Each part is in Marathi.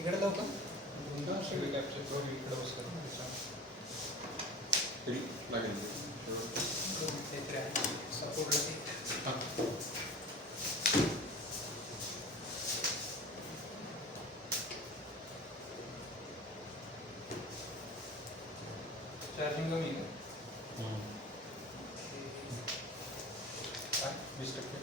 इकडे जाऊ का सगळे कॅप्चर करून इकडे बसतो लागेल सपोर्टला चार्जिंग कमी आहे का 20%.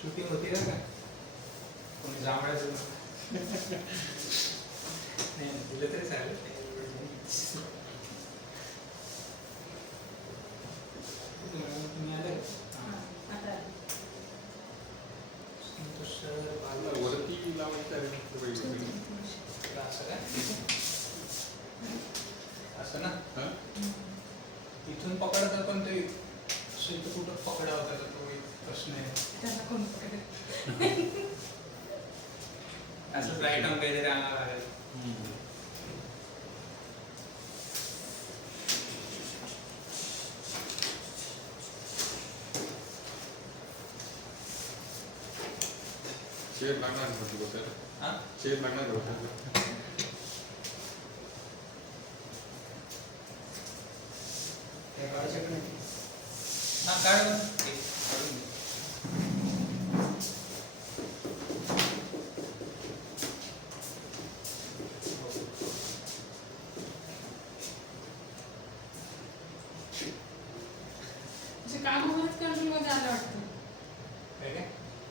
शूटिंग होती ना काय कोणी जांभळाचं नाही दिलं तरी चालेल तुम्ही आले संतोष सर वरती लावायचं असं काय असं ना इथून पकडतात पण ते शिल्प कुठं पकडावं त्याचा तो एक प्रश्न आहे असं राईट ऑन काहीतरी आणावं लागेल चेअर लागणार होती बसायला हां चेअर लागणार बसायला हां काढ कामामध्येच कंट्रोलमध्ये आलं वाटतं काय काय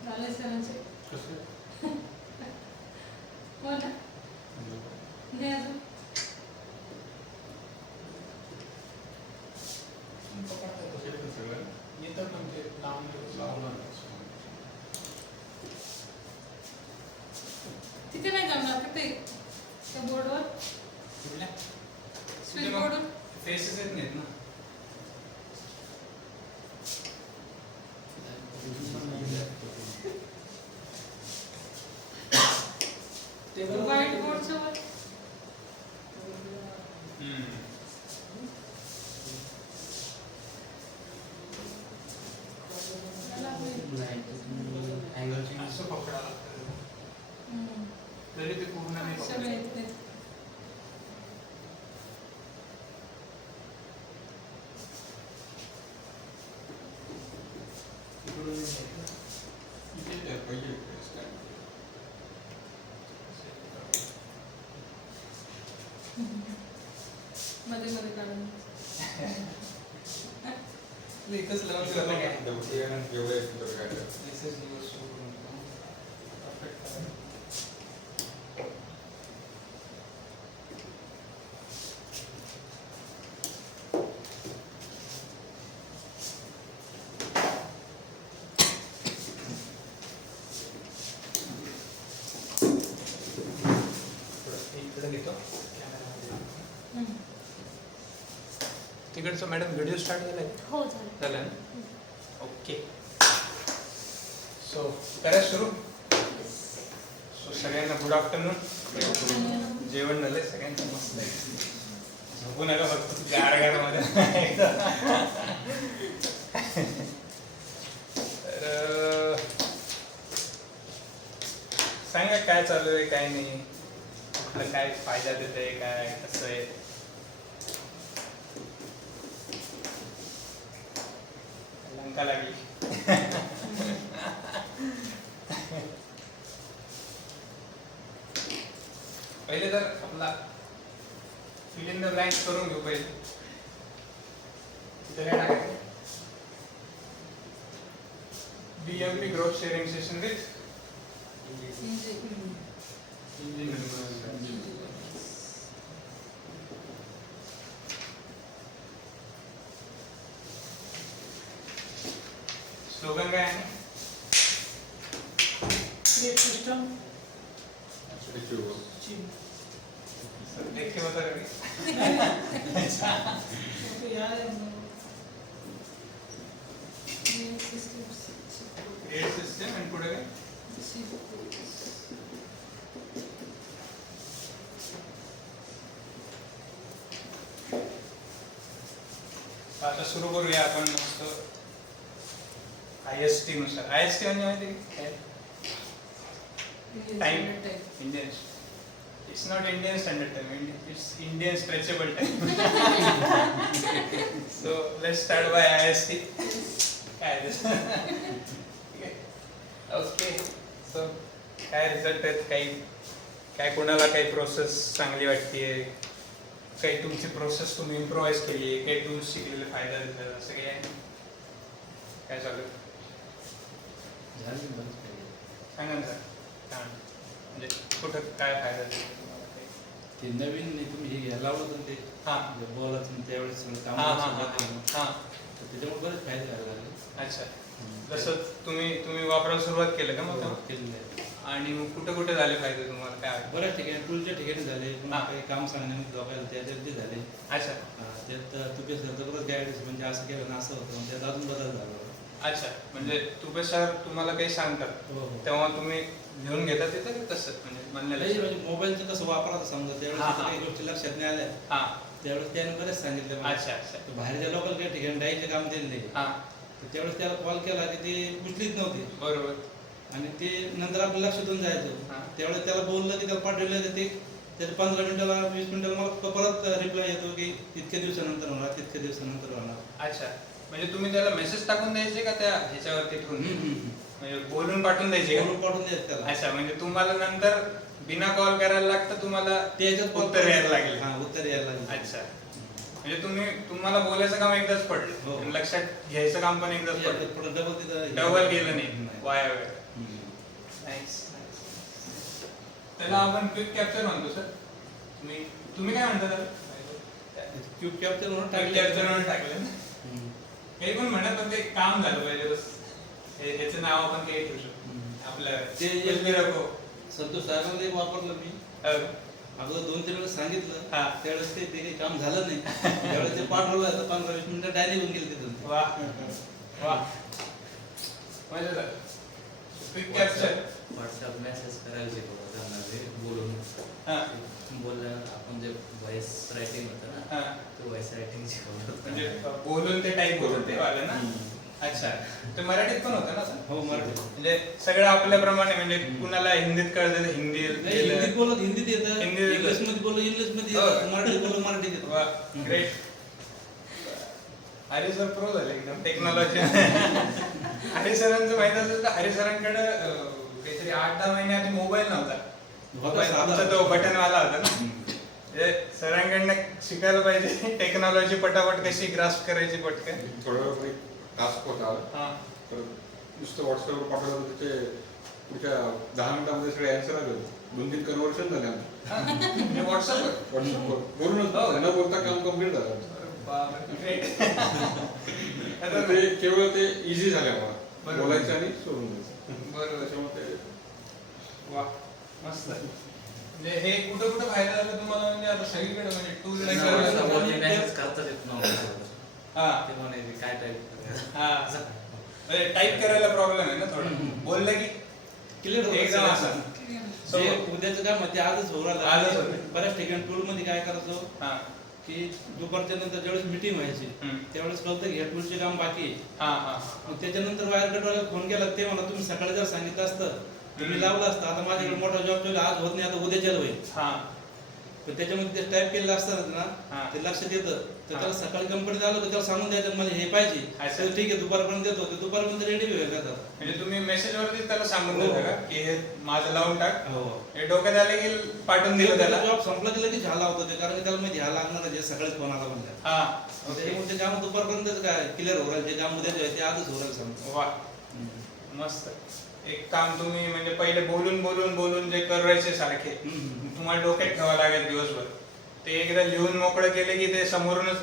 झालंय सरांचे कसं हो ना नाही अजून सगळं येतं पण ते लावणार तिथे नाही जमणार का ते त्या बोर्डवर कुठल्या स्विच बोर्डवर फेसेस येत नाहीत ना व्हाईट बोर्डच्या वर असं पकडा लागतं तरी ते पूर्ण नाही सगळे पकडत. येते इकडून येतं. इथे पहिले स्टँड मध्ये मध्ये काढून एकच लावून एवढं काय आहे तुझं काय मेसेज न्यूज सुरू परफेक्ट इकडे घेतो तिकडचं मॅडम व्हिडिओ स्टार्ट झालाय हो झालं झालं ना ओके सो करा सुरू सो सगळ्यांना गुड आफ्टरनून जेवण झालंय सगळ्यांचं मस्त आहे झोपू नका फक्त गारगारमध्ये तर सांगा काय चालू आहे काय नाही कुठलं काय फायदा देत आहे काय कसं आहे लंका लागली पहिले तर आपला फिल इन द ब्लँक्स करून घेऊ पहिले तिथे काय टाकायचं BMP growth sharing session with slogan काय आहे क्रिएट सिस्टम सर देखे बता रहे क्रिएट सिस्टम आणि पुढे काय आता सुरू करूया आपण मस्त IST नुसार. IST म्हणजे माहिती आहे काय? Time. Indian. It's not Indian standard time. It's Indian stretchable time. So let's start by IST. काय ओके. सो काय रिझल्ट आहेत? काही काय कोणाला काही प्रोसेस चांगली वाटतेय? काही तुमची प्रोसेस तुम्ही इम्प्रोवाइज केली आहे? काही टूल्स शिकलेले फायदा देतात असं काही आहे? काय चालू आहे? सांगा ना सर. हां म्हणजे कुठं काय फायदा देतो तुम्हाला काही? ते नवीन तुम्ही हे घ्यायला लावलं होतं ते हां बोलायचं त्यावेळेस सगळं काम हां करायचं हां होतं. हां तर त्याच्यामुळे बरेच फायदे व्हायला लागले. अच्छा. जसं तुम्ही वापरायला सुरुवात केलं का मग तेव्हा? केलेलं आहे. आणि मग कुठे कुठे झाले फायदे तुम्हाला काय वाटतं? बऱ्याच ठिकाणी टूलच्या ठिकाणी झाले पुन्हा हां. काही काम सांगण्यामध्ये लोकांना त्याच्यात ते झाले. अच्छा त्यात तुम्ही सरच गायडन्स म्हणजे असं केलं ना असं होतं त्यात अजून बदल झाला. अच्छा. म्हणजे तुपे सर तुम्हाला काही सांगतात हो हो तेव्हा तुम्ही घेऊन घेता तिथं की कसं म्हणजे म्हणण्याला? नाही, म्हणजे मोबाईलचं कसं वापरायचं समजा त्यावेळेस हां, तिथं हां. काही गोष्टी लक्षात नाही आल्या हां त्यावेळेस त्याने बरेच सांगितलं मला. अच्छा अच्छा तर बाहेरच्या लोकल काही ठिकाणी डाईचे काम दिले हां तर त्यावेळेस त्याला कॉल केला की ते उचलीत नव्हते बरोबर. आणि ते नंतर आपलं लक्षातून जायचं. हां. त्यावेळेस त्याला बोललं की त्याला पाठवलं की ते त्याच्या 15 मिनिटाला 20 मिनिटाला मला परत रिप्लाय येतो की इतक्या दिवसानंतर होणार तितक्या दिवसानंतर होणार. अच्छा. म्हणजे तुम्ही त्याला मेसेज टाकून द्यायचे का त्या ह्याच्यावरती ठेवून? म्हणजे बोलून पाठवून द्यायचे का? बोलून पाठवून द्यायचं त्याला. अच्छा. म्हणजे तुम्हाला नंतर बिना कॉल करायला लागतं तुम्हाला ते याच्यात उत्तर यायला लागले. हां उत्तर यायला लागले. अच्छा. म्हणजे तुम्हाला बोलायचं काम एकदाच हो. पडलं आणि लक्षात घ्यायचं काम पण एकदाच पडलं. पुढे डबल तिथं डबल गेलं नाही वाया वेळ. नाईस. त्याला आपण क्विक कॅप्चर म्हणतो सर. तुम्ही काय म्हणता त्याला? क्यूब कॅप्चर म्हणून क्विक कॅप्चर म्हणून टाकलं ना. काही पण म्हणत पण ते काम झालं पाहिजे बस. ह्याचं नाव आपण काही ठेवू शकतो आपलं ते कुलबी रखो. संतोष साहेबांना वापरलं मी अगोदर 2-3 वेळेस सांगितलं हा. त्यावेळेस ते काही काम झालं नाही. त्यावेळेस ते पाठवलं तर 15-20 मिनिटं डायरेक्ट होऊन गेले तिथून. वा वा मजा झालं. Quick capture. व्हॉट्सअप मेसेज करायला शिकवलं त्यांना ते बोलून हां बोलल्यानंतर आपण जे व्हॉइस रायटिंग होतं ना हां. ते व्हॉइस रायटिंग शिकवलं म्हणजे होतं. बोलून ते टाईप होतं ते वालं ना. अच्छा. ते मराठीत पण होतं ना सर? हो मराठी. म्हणजे सगळं आपल्याप्रमाणे म्हणजे कुणाला हिंदीत कळतं तर हिंदी नाही, हिंदीत बोलत हिंदीत येतं हिंदीत येतं. इंग्लिश मध्ये बोललं इंग्लिश मध्ये हो. येतं मराठीत बोललं मराठीत येतं. वा ग्रेट. हरी सर प्रो झाले एकदम टेक्नॉलॉजी. हरी सरांचं माहित असेल तर हरी सरांकडे काहीतरी 8-10 महिने आधी मोबाईल नव्हता. मोबाईल आमचा तो बटनवाला होता ना. म्हणजे सरांकडनं शिकायला पाहिजे टेक्नॉलॉजी पटापट कशी ग्रास्प करायची पटकन. थोडा वेळ एक टास्क होता हां तर नुसतं व्हॉट्सअपवर पाठवलं तर त्याचे पुढच्या 10 मिनिटांमध्ये सगळे ॲन्सर आले होते. 2-3 कन्व्हर्शन झाले आमचे म्हणजे व्हॉट्सअपवर. व्हॉट्सअपवर बोलूनच हो. न बोलता काम कम्प्लीट झालं आमचं. ग्रेट. तर ते केवळ ते इझी झाले बरोबर. मला बोलायचं आणि सोडून द्यायचं. बरोबर. त्याच्यामुळे ते वा मस्त. म्हणजे हे कुठं कुठं फायदा झाला तुम्हाला? म्हणजे आता सगळीकडे म्हणजे टूल समोरचे मेसेज करतात येत नव्हतं. हा ते म्हणायचे काय टाईप हा. म्हणजे टाईप करायला प्रॉब्लेम आहे ना थोडं. बोललं की क्लिअर एकदम असं. जे उद्याचं काम आहे ते आजच होऊ राहिलं. आजच होतं. बऱ्याच ठिकाणी टूल मध्ये काय करायचो हा की दुपारच्या नंतर ज्यावेळेस मिटिंग व्हायची त्यावेळेस कळतं की ह्या टूलचे काम बाकी आहे. हा हा. मग त्याच्यानंतर वायर कटवायला फोन केला ते मला तुम्ही सकाळी जर सांगितलं असतं तुम्ही लावलं असतं आता माझ्याकडे मोठा जॉब चालू आज होत नाही आता उद्याच्याला होईल. हा पण त्याच्यामध्ये ते टाईप केलेलं असतं हा. ना ते लक्षात येतं तर हा. त्याला सकाळी कंपनीत आलं तर त्याला सांगून द्यायचं मला हे पाहिजे अच्छा. तर ठीक आहे दुपारपर्यंत देतो ते दुपारपर्यंत रेडी होईल का म्हणजे तुम्ही मेसेज वरती त्याला सांगून हो. देता का की हे माझं लावून टाक. हो हे डोक्यात आले की पाठवून दिलं त्याला. जॉब संपला की लगेच झाला होता ते कारण की त्याला माहिती ह्या लागणार जे सगळेच फोन आला म्हणजे हा त्याच्यामुळे ते काम दुपारपर्यंत काय क्लिअर हो राहील जे काम उद्याचे आहे ते आजच हो राहील समजा. वा मस्त. एक काम तुम्ही म्हणजे पहिले बोलून बोलून बोलून जे करायचे सारखे तुम्हाला डोक्यात ठेवावं लागेल दिवसभर ते एकदा लिहून मोकळं केले की ते समोरूनच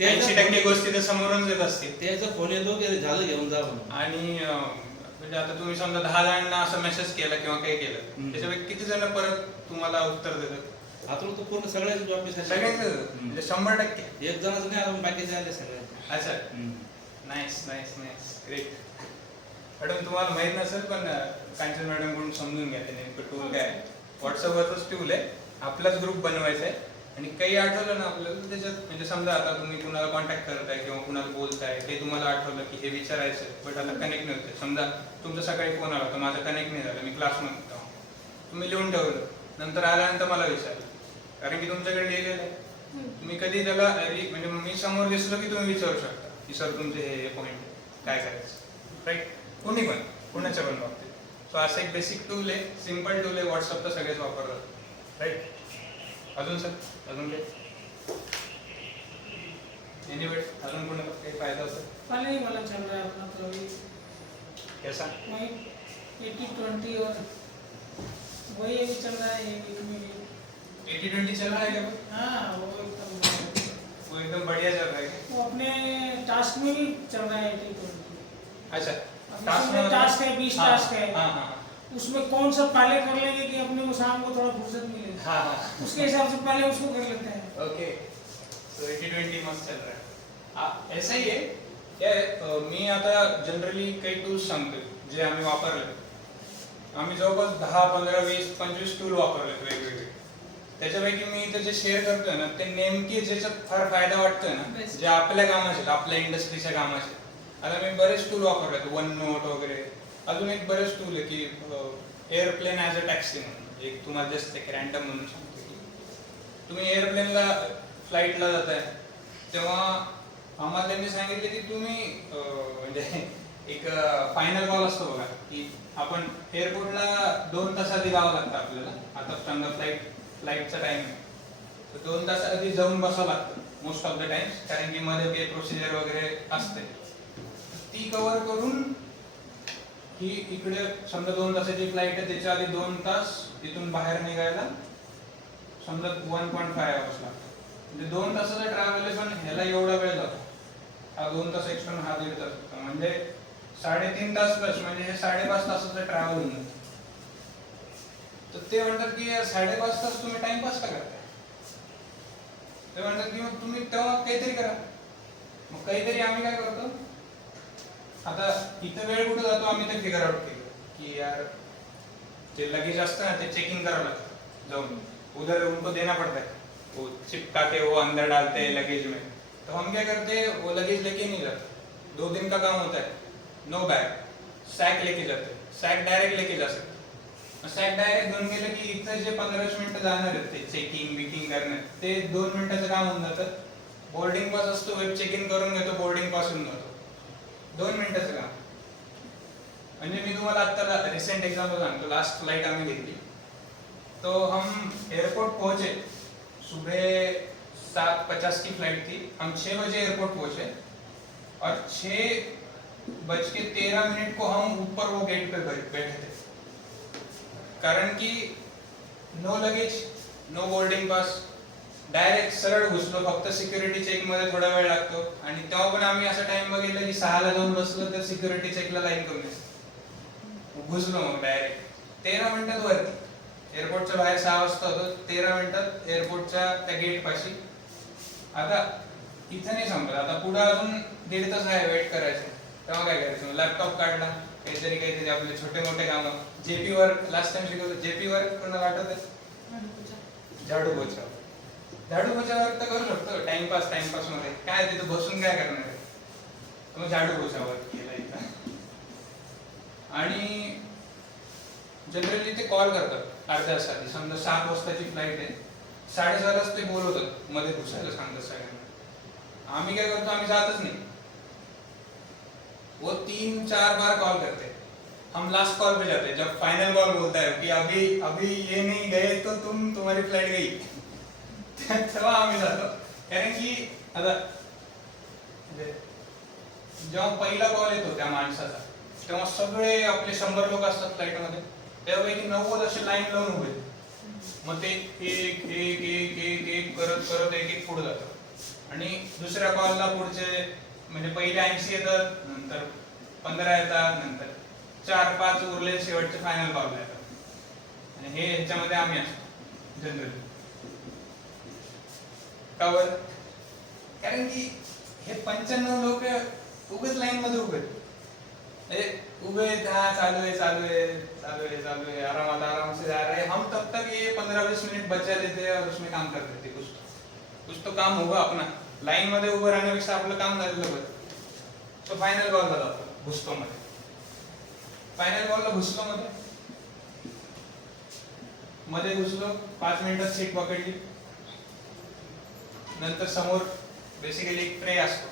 80% गोष्टी ते समोरूनच येत असतील. त्याचा फोन येतो की झालं घेऊन जा म्हणून. आणि म्हणजे आता तुम्ही समजा 10 जणांना असं मेसेज केला किंवा काही केलं त्याच्यापैकी किती जण परत तुम्हाला उत्तर देतात? आता तो पूर्ण सगळ्याच जॉब सगळ्यांचं म्हणजे 100%. एक जणाच नाही आपण बाकीचे आले सगळे. अच्छा. Nice nice nice great. Madam तुम्हाला माहित नसेल पण कांचन मॅडम कडून समजून घ्या ते नेमकं टूल काय. व्हॉट्सअपवरच टूल आहे आपलाच ग्रुप बनवायचा आहे आणि काही आठवलं ना आपल्याला तर त्याच्यात म्हणजे समजा आता तुम्ही कुणाला कॉन्टॅक्ट करताय किंवा कुणाला बोलताय हे तुम्हाला आठवलं की हे विचारायचं बट आता कनेक्ट नाही होते. समजा तुमचा सकाळी फोन आला तर माझा कनेक्ट नाही झाला, मी क्लासमध्ये होतो, तुम्ही लिहून ठेवलं, नंतर आल्यानंतर मला विचारलं कारण की तुमच्याकडे लिहिलेलं आहे. तुम्ही कधी त्याला म्हणजे मी समोर दिसलो की तुम्ही विचारू शकता की सर तुमचे हे पॉईंट काय करायचं, राईट? कोणी पण कोणाच्या पण बाबतीत. सो असं एक बेसिक टूल आहे, सिम्पल टूल आहे, व्हॉट्सअप तर सगळेच वापरतात, राईट? अजून सर अजून काय एनीवे अजून कोणाला काही फायदा होता? पहले ही वाला चल रहा है अपना तो अभी कैसा? वही 80-20 और वही अभी चल रहा है एक में 80-20 चल रहा है क्या? हाँ वो एकदम बढ़िया चल रहा है क्या? वो अपने टास्क में भी चल रहा है 80-20. अच्छा टास्क है 20 हाँ, टास्क है, हाँ हाँ उसमें कौन सा पहले कर लेंगे कि अपने को शाम को थोड़ा फुर्सत मिले, हाँ हाँ उसके हिसाब से पहले उसको कर लेते हैं. ओके. सो 80-20 मस्त चल रहा है. ऐसा ही आहे क्या आहे, मी आता जनरली काही टूल्स सांगतो जे आम्ही वापरले. आम्ही जवळपास 10, 15, 20, 25 टूल वापरलेत वेगवेगळे. त्याच्यापैकी मी इथे जे शेअर करतोय ना ते नेमके ज्याच्यात फार फायदा वाटतोय ना Best. जे आपल्या कामाचे आपल्या इंडस्ट्रीच्या कामाचे. आता मी बरेच टूल वापरलेत, वन नोट वगैरे. अजून एक बरेच टूल आहे की एअरप्लेन ॲज अ टॅक्सी म्हणून एक तुम्हाला जस्ट एक रँडम म्हणून सांगतो की तुम्ही एअरप्लेनला फ्लाईटला जाताय तेव्हा आम्हाला त्यांनी सांगितले की तुम्ही म्हणजे एक फायनल कॉल असतो बघा की आपण एअरपोर्टला 2 तास आधी जावं लागतं आपल्याला. आता समजा फ्लाईटचा टाइम आहे तर 2 तास आधी जाऊन बसावं लागतं मोस्ट ऑफ द टाइम्स, कारण की मध्ये काही प्रोसिजर वगैरे असते ती कव्हर करून ही इकडे समजा 2 तासाची फ्लाईट आहे त्याच्या आधी 2 तास तिथून बाहेर निघायला समजा 1.5 आवर्स लागतात. म्हणजे 2 तासाचा ट्रॅव्हल आहे पण ह्याला एवढा वेळ जातो. हा 2 तास एक्स्ट्रा हा 1.5 तास होता म्हणजे 3.5 तास प्लस म्हणजे हे 5.5 तासाचं ट्रॅव्हल होऊन जातं. तर ते म्हणतात की 5.5 तास तुम्ही टाइमपास का करताय? ते म्हणतात की मग तुम्ही तेव्हा काहीतरी करा. मग काहीतरी आम्ही काय करतो आता इथं वेळ कुठं जातो आम्ही ते फिगर आउट केलं की यार जे लगेज असतं ना ते चेकिंग करावं लागतं जाऊन, उधर उनको देना पड़ता है, वो चिपका के वो अंदर डालते हैं लगेज में. तो हम क्या करते हैं वो लगेज लेके नहीं जाते. 2 दिन का काम होता है, नो बैग, सैक लेके जाते हैं. सैक डायरेक्ट लेके जा सकते. सॅक डायरेक्ट घेऊन गेलं की इथं जे 15 मिनिटं जाणार आहेत ते चेकिंग बिकिंग करण्यात ते 2 मिनिटाचं काम होऊन जातं. बोर्डिंग पास असतो, वेब चेक इन करून घेतो, बोर्डिंग पास होऊन जातो. 2 मिनिटाचं काम. म्हणजे मी तुम्हाला आता रिसेंट एग्जाम्पल सांगतो. लास्ट फ्लाइट आम्ही घेतली तो हम एयरपोर्ट पहुंचे सुबह 7:50 की फ्लाइट थी. हम 6 बजे एयरपोर्ट पहुंचे और 6:13 को हम ऊपर वो गेट पे बैठे थे, कारण की no luggage, no boarding pass, direct सरळ घुसलो. फक्त सिक्युरिटी चेक मध्ये थोडा वेळ लागतो आणि तेव्हा पण आम्ही असा टाइम बघितला की 6ला जाऊन बसलो तर सिक्युरिटी चेकला लाईन कमी असते. घुसलो मग डायरेक्ट 13 मिनिटात वरती. एअरपोर्टच्या बाहेर 6 वाजता होतो, 13 मिनिटात एअरपोर्टच्या त्या गेट पाशी. आता इथं नाही संपलं, आता पुढे अजून 1.5 तास आहे वेट करायचं. तेव्हा काय करायचं, लॅपटॉप काढला, काहीतरी आपले छोटे मोठे काम. जेपी वर्क लास्ट टाइम शिकवलं, जेपी वर्क कोणाला आठवत आहे? झाडू पोछा. झाडू पोछा वर्क तर करू शकतो टाइमपास मध्ये. काय तिथं बसून काय करणार आहे, मग झाडू पोछा वर्क केला इथं. आणि जनरली ते कॉल करतात अर्ध्या तासासाठी. समजा 7 वाजताची फ्लाईट आहे, 6:30 ते बोलवतात मध्ये घुसायला सांगतात सगळ्यांना. आम्ही काय करतो, आम्ही जातच नाही. वो 3-4 बार कॉल करते हैं. हम लास्ट कॉल पे जाते हैं जब फाइनल कॉल बोलता है कि अभी ये नहीं गए तो तुम्हारी फ्लाइट गई. तेव्हा आम्ही जातो. कारण की आता जेव्हा पहिला कॉल येतो त्या माणसाचा तेव्हा सगळे आपले 100 लोक असतात फ्लाईट मध्ये, त्यापैकी 90 असे लाईन लावून उभे. मग ते एक एक एक एक एक करत करत एक पुढे जातात. आणि दुसऱ्या कॉलला पुढचे म्हणजे पहिले 80 येतात, नंतर 15 येतात, नंतर 4-5 उरले, शेवटचे फायनल कॉल येतात. आणि हे ह्याच्यामध्ये आम्ही असतो जनरली. का बरं? कारण की हे 95 लोक उगाच लाईन मध्ये उभे आहेत. उबे हाँ चालू है चालू है चालू है चालू है, आराम से जा रहे हैं हम, तब तक ये 15-20 मिनट बचा लेते हैं और उसमें काम कर लेते, कुछ तो काम होगा अपना, लाईन मध्ये उभं राहण्यापेक्षा आपलं काम झालेलं बरं. तो फायनल बॉल झाला घुसतो मध्ये, फायनल बॉलला घुसलो मध्ये घुसलो, 5 मिनिटात सीट पकडली. नंतर समोर बेसिकली एक ट्रे असतो,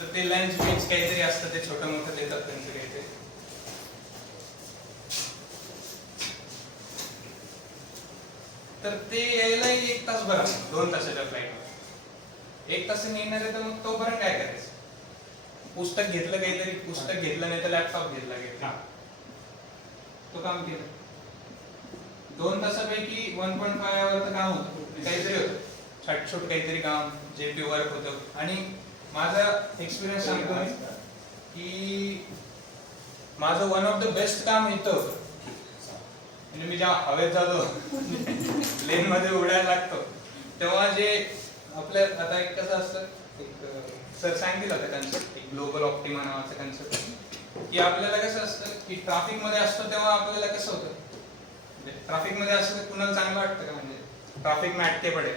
तर ते लंच बेंच काहीतरी असतं, ते छोटं मोठं देतात त्यांचं काहीतरी. तर ते यायलाही 1 तास भर असतो, 2 तासाच्या फ्लाईटवर. 1 तासाने येणार आहे तर मग तोपर्यंत काय करायचं? पुस्तक घेतलं काहीतरी, पुस्तक घेतलं नाही तर लॅपटॉप घेतला, तो काम केलं. 2 तासापैकी 1.5 आवर काम होतं, काहीतरी होतं छोट काहीतरी काम, जेपी वर्क होतं. आणि माझा एक्सपिरियन्स सांगतो मी की माझं वन ऑफ द बेस्ट काम येतं होतं. म्हणजे मी जेव्हा हवेत जातो लेन मध्ये उडायला लागतो तेव्हा जे आपल्या आता एक कसं असतं, एक सर सांगितलं होतं कन्सेप्ट, एक ग्लोबल ऑप्टिमा नावाचं कन्सेप्ट, की आपल्याला कसं असतं की ट्रॅफिक मध्ये असतो तेव्हा आपल्याला कसं होतं, ट्रैफिक में असं कुणाला चांगलं वाटतं का, म्हणजे ट्रैफिक में अटके पड़े,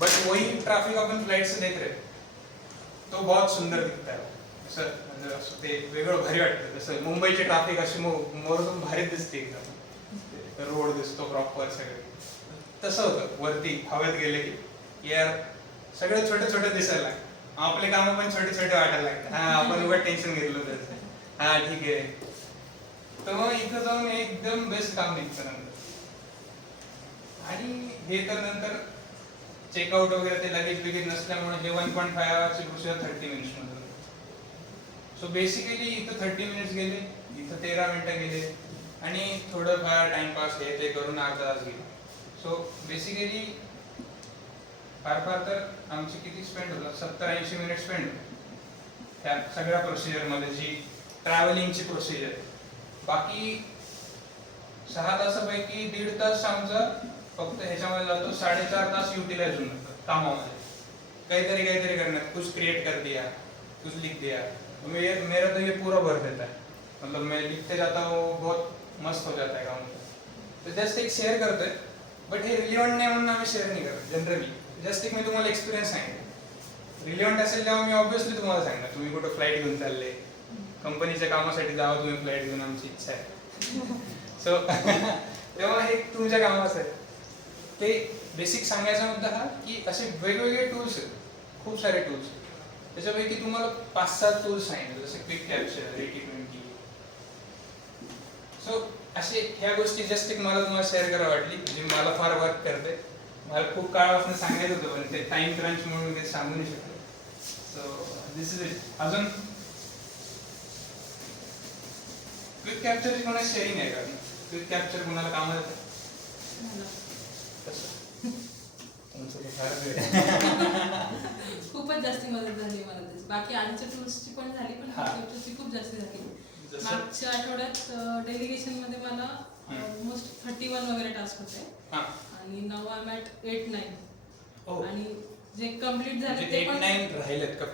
बट वही ट्रैफिक अपन फ्लाइट से देख रहे तो बहुत सुंदर दिखता है. असं ते वेगळं भारी वाटतं. जसं मुंबईचे ट्रॅफिक अशी मोरतून भारी दिसते एकदम, रोड दिसतो प्रॉपर सगळे, तसं होतं वरती हवेत गेले की यार सगळे छोटे छोटे दिसायला लागतात, आपले कामं पण छोटे छोटे वाटायला लागतात. हा आपण उगाच टेन्शन घेतलं तर हा ठीक आहे, तर मग इथं जाऊन एकदम बेस्ट काम निघतं नंतर. आणि हे तर नंतर चेकआउट वगैरे ते लगेज बिगेज नसल्यामुळे हे 1.5 आवरची प्रोसिजर 30 मिनिट्स मध्ये. सो बेसिकली इथं 30 मिनिट्स गेले, इथं 13 मिनिटं गेले, आणि थोडं फार टाइमपास हे ते करून अर्धा तास गेले. सो बेसिकली फार तर आमची किती स्पेंड होतं, 70-80 मिनिट स्पेंड त्या सगळ्या प्रोसिजर मध्ये, जी ट्रॅव्हलिंगची प्रोसिजर. बाकी 6 तासापैकी 1.5 तास आमचा फक्त ह्याच्यामध्ये जातो, 4.5 तास युटिलाइज होऊन जातात कामामध्ये. काहीतरी करण्यात, कुछ क्रिएट कर दिया, कुछ लिख दिया. मेरा तो ये पूरा भर देता है, मतलब मैं लिखते जाता हूँ, बहुत मस्त हो जाता है काम. तो जस्ट एक शेअर करतोय, बट हे रिलेव्हंट नाही म्हणून आम्ही शेअर नाही करत जनरली. जस्ट एक मी तुम्हाला एक्सपिरियन्स सांगितलं. रिलेव्हंट असेल तेव्हा मी ऑब्व्हियसली तुम्हाला सांगणार, तुम्ही कुठं फ्लाईट घेऊन चालले, कंपनीच्या कामासाठी जावं तुम्ही फ्लाईट घेऊन, आमची इच्छा आहे. सो तेव्हा हे तुमच्या कामाचं आहे. ते बेसिक सांगायचा मुद्दा हा की असे वेगवेगळे टूल्स आहेत, खूप सारे टूल्स. त्याच्यापैकी तुम्हाला 5-7 टूल्स सांगितले, जसे क्विक कॅप्चर, 80-20. सो असे ह्या गोष्टी जस्ट एक मला तुम्हाला शेअर करा वाटली, जी मला फार वर्क करते. मला खूप काळापासून सांगायचं होतं पण ते टाइम क्रंच म्हणून मी सांगू नाही शकतो. So this is it. अजून क्विक कॅप्चरची कोणाची शेअरिंग आहे का? क्विक कॅप्चर कोणाला कामाला येतं? खूपच जास्त मदत झाली मला त्याची. बाकी आधीच्या टूल्सची पण झाली, पण कॅप्चरची खूप जास्त झाली. मागच्या आठवड्यात डेलिगेशन मध्ये मला ऑलमोस्ट 31 वगैरे टास्क होते, आणि नाव आय एम ॲट 8-9. आणि जे कंप्लीट झाले ते पण 8-9 राहिलेत का?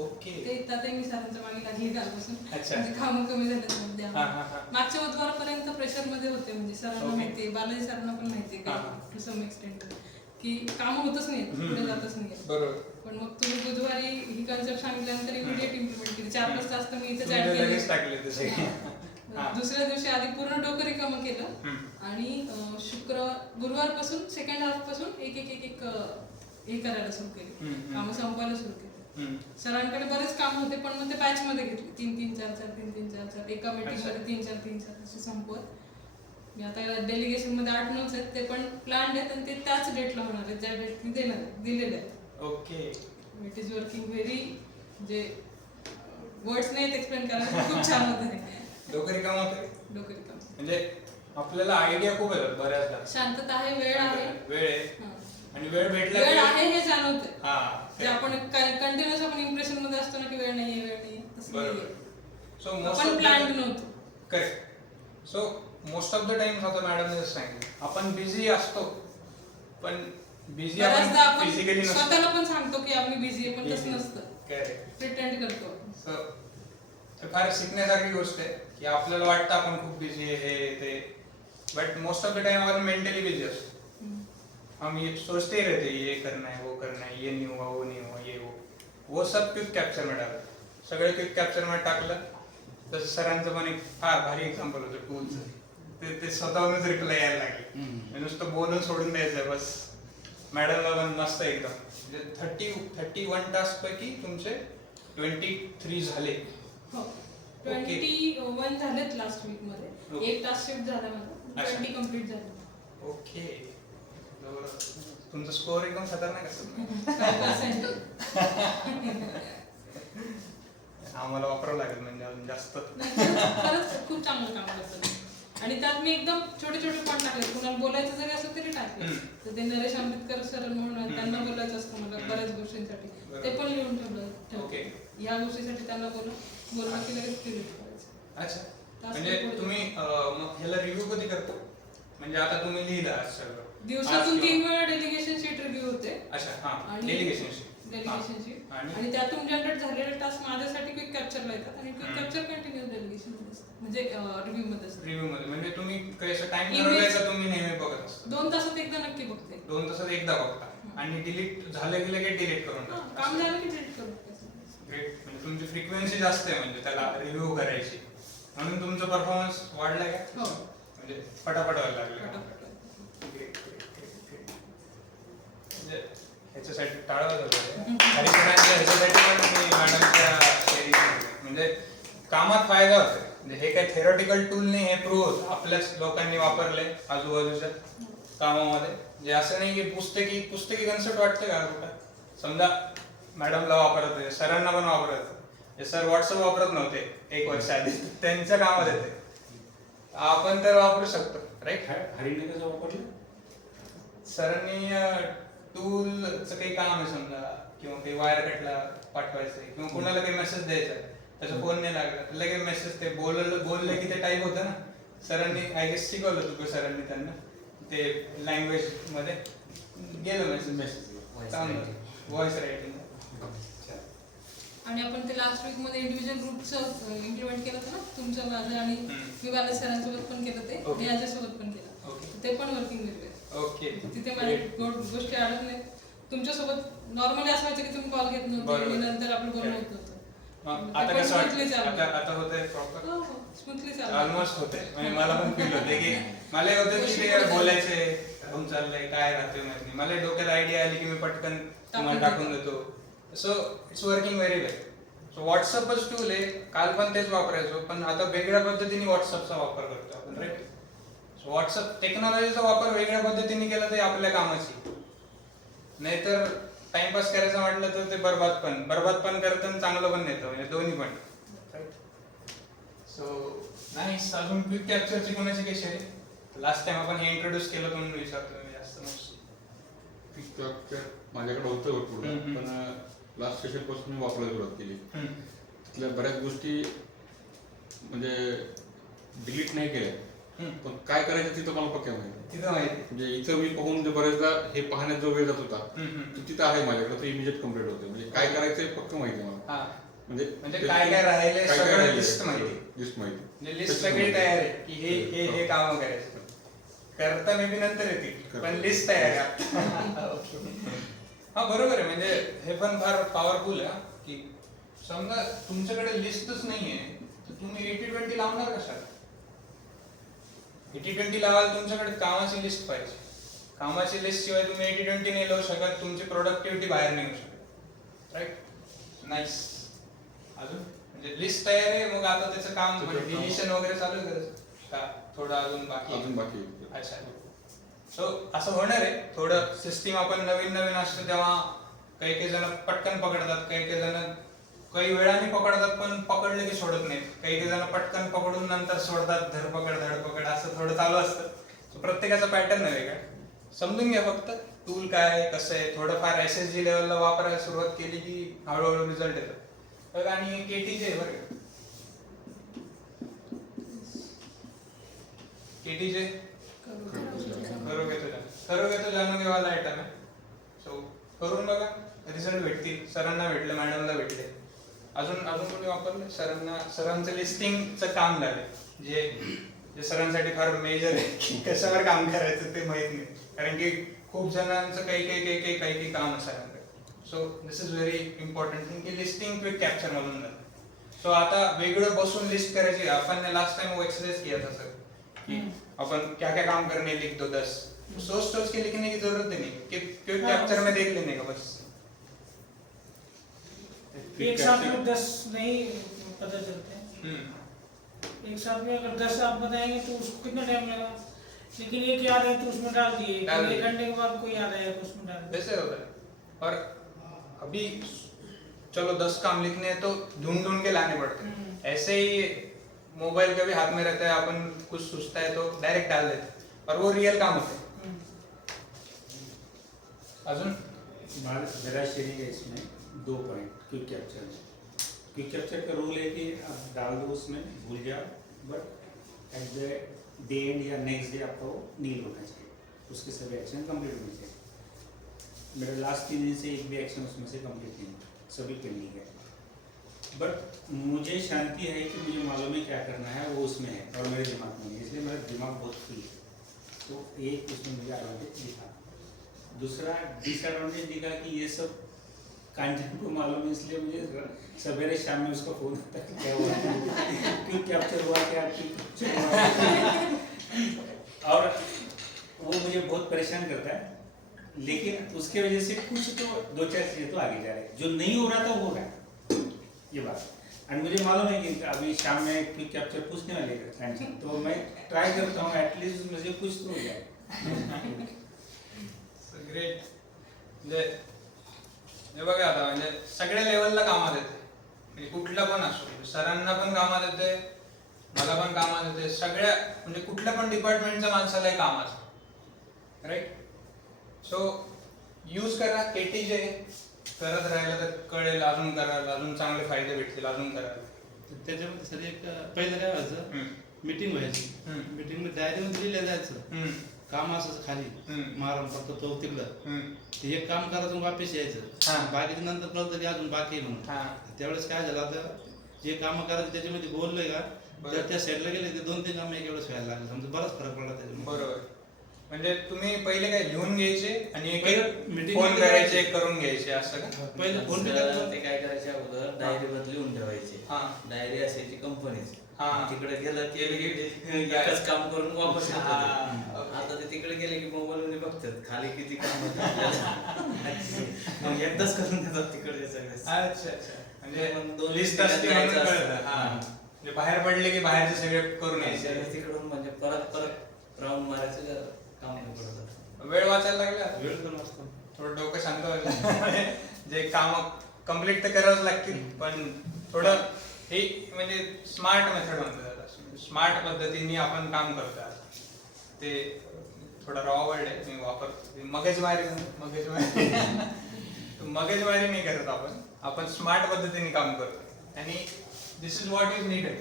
ओके. ते आता मी सरांच्या मागे लागली कालपासून, म्हणजे कामं कमी झाले मध्ये. मागच्या बुधवारपर्यंत प्रेशर मध्ये होते, म्हणजे सरांना माहिती, बालाजी सरांना पण माहिती टू सम एक्सटेंट, की काम होतच नाही, पुढे जातच नाही. बरोबर. पण मग तुम्ही बुधवारी ही कन्सेप्ट सांगितल्यानंतर इमिडिएट इम्प्लिमेंट केली. 4-5 तास तर मी इथेच ऍड केले. दुसऱ्या दिवशी आधी पूर्ण डोकं रिकामं केलं, आणि गुरुवारपासून सेकंड हाफ पासून एक हे करायला सुरू केली, कामं संपवायला सुरू केली. सरांकडे बरेच काम होते, पण मग ते बॅच मध्ये घेतले, 3-3-4-4, 3-3-4-4, एका मीटिंग मध्ये 3-4-3-4 असे संपवत. मी आता डेलिगेशन मध्ये 8-9 आहेत, ते पण प्लॅन आहेत, आणि ते त्याच डेटला होणार आहेत ज्या डेट मी दिलेले आहेत. Okay. It is working very, जे वर्ड्स नाहीत एक्सप्लेन करायला, खूप छान होतं ते. डोकं रिकामं होतं, डोकं रिकामं. म्हणजे आपल्याला आयडिया खूप येतात बऱ्याचदा. शांतता आहे, वेळ आहे, आणि वेळ भेटला वेळ आहे हे जाणवते. जे आपण कंटिन्युअस आपण इम्प्रेशन मध्ये असतो ना की वेळ नाहीये तसं नाहीये. सो आपण प्लॅन्ड नव्हतो. Correct. So most of the time आता मॅडमने सांगितलं, आपण बिझी असतो, पण बिझी बऱ्याचदा आपण आपण फिजिकली नसतो. स्वतःला पण सांगतो की आम्ही बिझी आहे, पण तसं नसतं. करेक्ट. प्रिटेंड करतो. तर फार शिकण्यासारखी गोष्ट आहे की आपल्याला वाटतं आपण खूप बिझी आहे हे ते, but most of the time आपण मेंटली बिझी असतो. हम ये सोचते ही रहते हैं, ये करना है वो करना है, ये नहीं हुआ वो नहीं हुआ ये वो सब क्विक कॅप्चर मध्ये टाकलं. सगळे क्विक कॅप्चर मध्ये टाकलं. तसं सरांचं पण एक फार भारी एक्झाम्पल होतं टूलचं. ते स्वतःहूनच रिप्लाय यायला लागले. नुसतं बोलून सोडून द्यायचं बस. मॅडमला पण मस्त एकदम म्हणजे 31 टास्क पैकी तुमचे 23 झाले. हो 21 झालेत लास्ट वीक मध्ये. एक टास्क शिफ्ट झाला माझा. 20 कम्प्लीट झाले. ओके. तुमचा स्कोअर एकदम खतरनाक असेल. 5%. आम्हाला वापरावं लागेल म्हणजे अजून जास्त. खरंच खूप चांगलं काम करतात. आणि त्यात मी एकदम छोटे छोटे पॉईंट टाकले. कुणाला बोलायचं जरी असं तरी टाकले. तर ते नरेश आंबेडकर सर म्हणून त्यांना बोलायचं असतं मला बऱ्याच गोष्टींसाठी. ते पण लिहून ठेवलं. ओके. या गोष्टीसाठी त्यांना बोललं की लगेच क्लिअर करायचं. अच्छा. म्हणजे तुम्ही मग ह्याला रिव्ह्यू कधी करता? म्हणजे आता तुम्ही लिहिला सगळं. दिवसातून 3 वेळा डेलिगेशन शीट रिव्ह्यू होते. अच्छा हा आणि डेलिगेशन शीट. आणि त्यातून जनरेट झालेले टास्क माझ्यासाठी क्विक कॅप्चरला येतात आणि क्विक कॅप्चर कंटिन्यूअस डेलिगेशन मध्ये असतं. म्हणजे रिव्ह्यू मध्ये असतं. रिव्ह्यू मध्ये म्हणजे तुम्ही कसं टाइम ठरवलाय का तुम्ही नेहमी बघत असता? 2 तासात एकदा नक्की बघते. 2 तासात एकदा बघता आणि डिलीट झालं की लगेच डिलीट करून टाकता. काम झालं की डिलीट करू. ग्रेट. म्हणजे तुमची फ्रिक्वेन्सी जास्त आहे म्हणजे त्याला रिव्ह्यू करायची. म्हणून तुमचा परफॉर्मन्स वाढलाय का? हो. म्हणजे फटाफट व्हायला लागलं. म्हणजे ह्याच्यासाठी टाळलं जातं. ह्याच्यासाठी पण मी मॅडमच्या म्हणजे कामात फायदा होतो. म्हणजे हे काही थेरॉटिकल टूल नाही, हे प्रूव्ह होतं. आपल्याच लोकांनी वापरले आजूबाजूच्या कामामध्ये. म्हणजे असं नाही की पुस्तकी कन्सेप्ट वाटतं का कुठं. समजा मॅडमला वापरत आहे, सरांना पण वापरत. सर व्हॉट्सअप वापरत नव्हते 1 वर्ष आधी, त्यांच्या कामात येते. आपण तर वापरू शकतो राईट. हरीने कसं वापरलं? सरांनी टूलचं काही काम आहे समजा किंवा काही वायर कटला पाठवायचंय किंवा कोणाला काही मेसेज द्यायचा आहे, त्याचा फोन नाही लागला, लगेच मेसेज ते बोलले की ते टाईप होतं ना. सरांनी आय गेस शिकवलं होतं सरांनी त्यांना ते लँग्वेज मध्ये गेलं मेसेज व्हॉइस रायटिंग. आणि आपण ते लास्ट वीक मध्ये इंडिव्हिज्युअल ग्रुपचं इम्प्लिमेंट केलं होतं ना तुमचं माझं आणि मी बालाजी सरांसोबत पण केलं ते मी याच्यासोबत पण केलं. ते पण वर्किंग गेले. ओके. तिथे माझ्या गोष्टी अडत नाही. तुमच्यासोबत नॉर्मली असं व्हायचं की तुम्ही कॉल घेत नव्हते नंतर आपलं बोलणं होत नव्हतं. आता कसं वाटतं? आता होतंय प्रॉपर स्मूथली चालू ऑलमोस्ट होते. म्हणजे मला पण फील होते की मला होतं की ते बोलायचे होऊन चाललंय काय राहते माहिती नाही. मला डोक्यात आयडिया आली की मी पटकन तुम्हाला टाकून देतो. So it's working very well. So व्हॉट्सअपच टूल आहे. काल पण तेच वापरायचो पण आता वेगळ्या पद्धतीने व्हॉट्सअपचा वापर करतो आपण राईट. सो व्हॉट्सअप टेक्नॉलॉजीचा वापर वेगळ्या पद्धतीने केला तर आपल्या कामाची. नाहीतर टाइमपास करायचं म्हटलं तर ते बरबाद पण करतं आणि चांगलं पण नेतं म्हणजे दोन्ही पण राईट. So nice. अजून क्विक कॅप्चरची कोणाची काही शेअर? लास्ट टाइम आपण हे इंट्रोड्यूस केलं म्हणून विचारतो मी जास्त क्विक कॅप्चर माझ्याकडे होतं भरपूर पण लास्ट सेशन पासून मी वापरायला सुरुवात केली. तिथल्या बऱ्याच गोष्टी म्हणजे डिलीट नाही केल्या पण काय करायचं तिथं मला पक्क माहिती. तिथं माहिती म्हणजे इथं मी पाहून जे बऱ्याचदा हे पाहण्यात जो वेळ जात होता तिथं आहे माझ्याकडे, तर इमिजिएट कम्प्लीट होते. म्हणजे काय करायचं हे पक्क माहिती मला. म्हणजे काय काय राहिले सगळं लिस्ट माहिती म्हणजे लिस्ट सगळी तयार आहे की हे काम करायचं. करता मे बी नंतर येतील पण लिस्ट तयार आहे. हा बरोबर आहे. म्हणजे हे पण फार पॉवरफुल आहे की समजा तुमच्याकडे लिस्टच नाहीये तर तुम्ही 80-20 लावणार कशाला? 80-20 लावाल तुमच्याकडे कामाची लिस्ट पाहिजे. कामाची लिस्ट शिवाय तुम्ही 80-20 नाही लावू शकत. तुमची प्रोडक्टिव्हिटी बाहेर निघू शकत राईट. नाईस. अजून म्हणजे लिस्ट तयार आहे. मग आता त्याचं काम म्हणजे डिलिशन वगैरे चालू आहे का थोडं अजून बाकी? अच्छा. सो असं होणार आहे थोडं. सिस्टीम आपण नवीन असतो तेव्हा काही जण पटकन पकडतात, काही जण काही वेळाने पकडतात पण पकडले की सोडत नाहीत. काही जण पटकन पकडून नंतर सोडतात. धडपकड असं थोडं चालू असतं. सो प्रत्येकाचा पॅटर्न आहे वेगळा. समजून घ्या फक्त टूल काय कसं आहे. थोडंफार SSG लेवलला वापरायला सुरुवात केली की हळूहळू रिझल्ट येतो. आणि KTJ बरं का KTJ करोगे तो जानो वाला आयटम आहे. सो करून बघा. रिझल्ट रिझल्ट भेटतील. सरांना भेटले, मॅडमला भेटले. अजून अजून कोणी वापरलं? सरांचं लिस्टिंगचं काम झालं, जे सरांसाठी फार मेजर आहे की कशावर काम करायचं ते माहित नाही, कारण की खूप जणांचं काही काम आहे सरांकडे. So this is very important thing की लिस्टिंग क्विक कॅप्चर मधून जातं. सो आता वेगळं बसून लिस्ट करायची. आपण लास्ट टाइम वो एक्सरसाइज किया था सर कि अपन क्या क्या काम करने लिख दो 10. सोच के लिखने की जरूरत नहीं कि क्विक कैप्चर में देख लेने का बस. एक साथ में 10 नहीं पता चलते हैं. एक साथ में अगर 10 आप बताएंगे तो उसको कितना टाइम लगा, लेकिन एक याद है तो उसमें डाल दिए, एक घंटे के बाद कोई याद आया तो उसमें डाल दिए. वैसे होता है. और अभी चलो 10 काम लिखने हैं तो ढूंढ के लाने पड़ते हैं. ऐसे ही मोबाइल का भी हाथ में रहता है, अपन कुछ सोचता है तो डायरेक्ट डाल देते हैं और वो रियल काम होते हैं. अजून मेरा शेयरिंग है इसमें 2 पॉइंट क्विक कैप्चर में. क्विक कैप्चर का रूल है कि आप डाल दो उसमें, भूल जाओ, but at the day end या नेक्स्ट डे आपका वो नील होना चाहिए, उसके सभी एक्शन कंप्लीट होने चाहिए. मेरा लास्ट 3 दिन से एक भी एक्शन उसमें से कंप्लीट नहीं हुआ, सभी पेंडिंग है. बट मुझे शांति है कि मुझे मालूम है क्या करना है, वो उसमें है और मेरे दिमाग में है, इसलिए मेरा दिमाग बहुत फ्री है. तो एक उसमें मुझे एडवांटेज दिखा. दूसरा डिसएडवांटेज दिखा कि ये सब कंटेंट को मालूम है, इसलिए मुझे सवेरे शाम में उसका फोन आता है क्या हुआ, क्यों कैप्चर हुआ, क्या कैप्चर हुआ, और वो मुझे बहुत परेशान करता है. लेकिन उसके वजह से कुछ तो 2-4 चीज़ें तो आगे जा रहे हैं, जो नहीं हो रहा था वो हो रहा है, ये बात. एंड मुझे मालूम है कि अभी शाम में क्विक कैप्चर पूछने वाले हैं, तो मैं ट्राई करता हूँ एटलीस्ट उसमें से कुछ तो हो जाए. ग्रेट. म्हणजे हे बघा आता, म्हणजे सगळ्या लेवलला कामात येते, म्हणजे कुठलं पण असो, सरांना पण कामात येते, मला पण कामात येते, सगळ्या म्हणजे कुठल्या पण डिपार्टमेंटच्या माणसालाही कामात. राईट. सो यूज करा. केटीजे करत राहिलं तर कळेल, अजून कराल, अजून चांगले फायदे भेटतील, अजून कराल. त्याच्यामध्ये सर एक पहिलं काय व्हायचं, मीटिंग व्हायची, मीटिंग मध्ये डायरीमध्ये लिहिलं जायचं काम असायचं खाली मारून, फक्त तो तिकडं ते एक काम करायचं वापस यायचं, बाकीच्या नंतर कळतं की अजून बाकी आहे म्हणून. त्यावेळेस काय झालं, आता जे काम करायचं त्याच्यामध्ये बोललोय का, तर त्या साईडला गेले ते 2-3 काम एक एवढंच व्हायला लागलं, समजा बराच फरक पडला त्याच्यामध्ये. बरोबर. म्हणजे तुम्ही पहिले काय लिहून घ्यायचे आणि एक मीटिंग फोन करायचे, करून घ्यायचे, असं का? पहिलं फोन पे ते काय करायचे अगोदर डायरी मध्ये लिहून ठेवायचे. डायरी असायची कंपनीची, तिकडे गेलं की एकच काम करून वापस येत होते. आता ते तिकडे गेले की मोबाईल मध्ये बघतात खाली किती काम मग एकदाच करून देतात तिकडे सगळे. अच्छा अच्छा. म्हणजे दोन लिस्ट असते म्हणून कळतं. म्हणजे बाहेर पडले की बाहेरचे सगळे करून यायचे. तिकडून म्हणजे परत राऊंड मारायचं काम नाही पडत. वेळ वाचायला लागला. वेळ पण असतो, थोडं डोकं शांत व्हायला. जे काम कम्प्लीट तर करावंच लागतील, पण थोडं हे म्हणजे स्मार्ट मेथड म्हणतात, स्मार्ट पद्धतीने आपण काम करतो. ते थोडा रॉ वर्ड आहे, मी वापरतो. मगजमारी नाही करत आपण स्मार्ट पद्धतीने काम करतो आणि this is what is needed.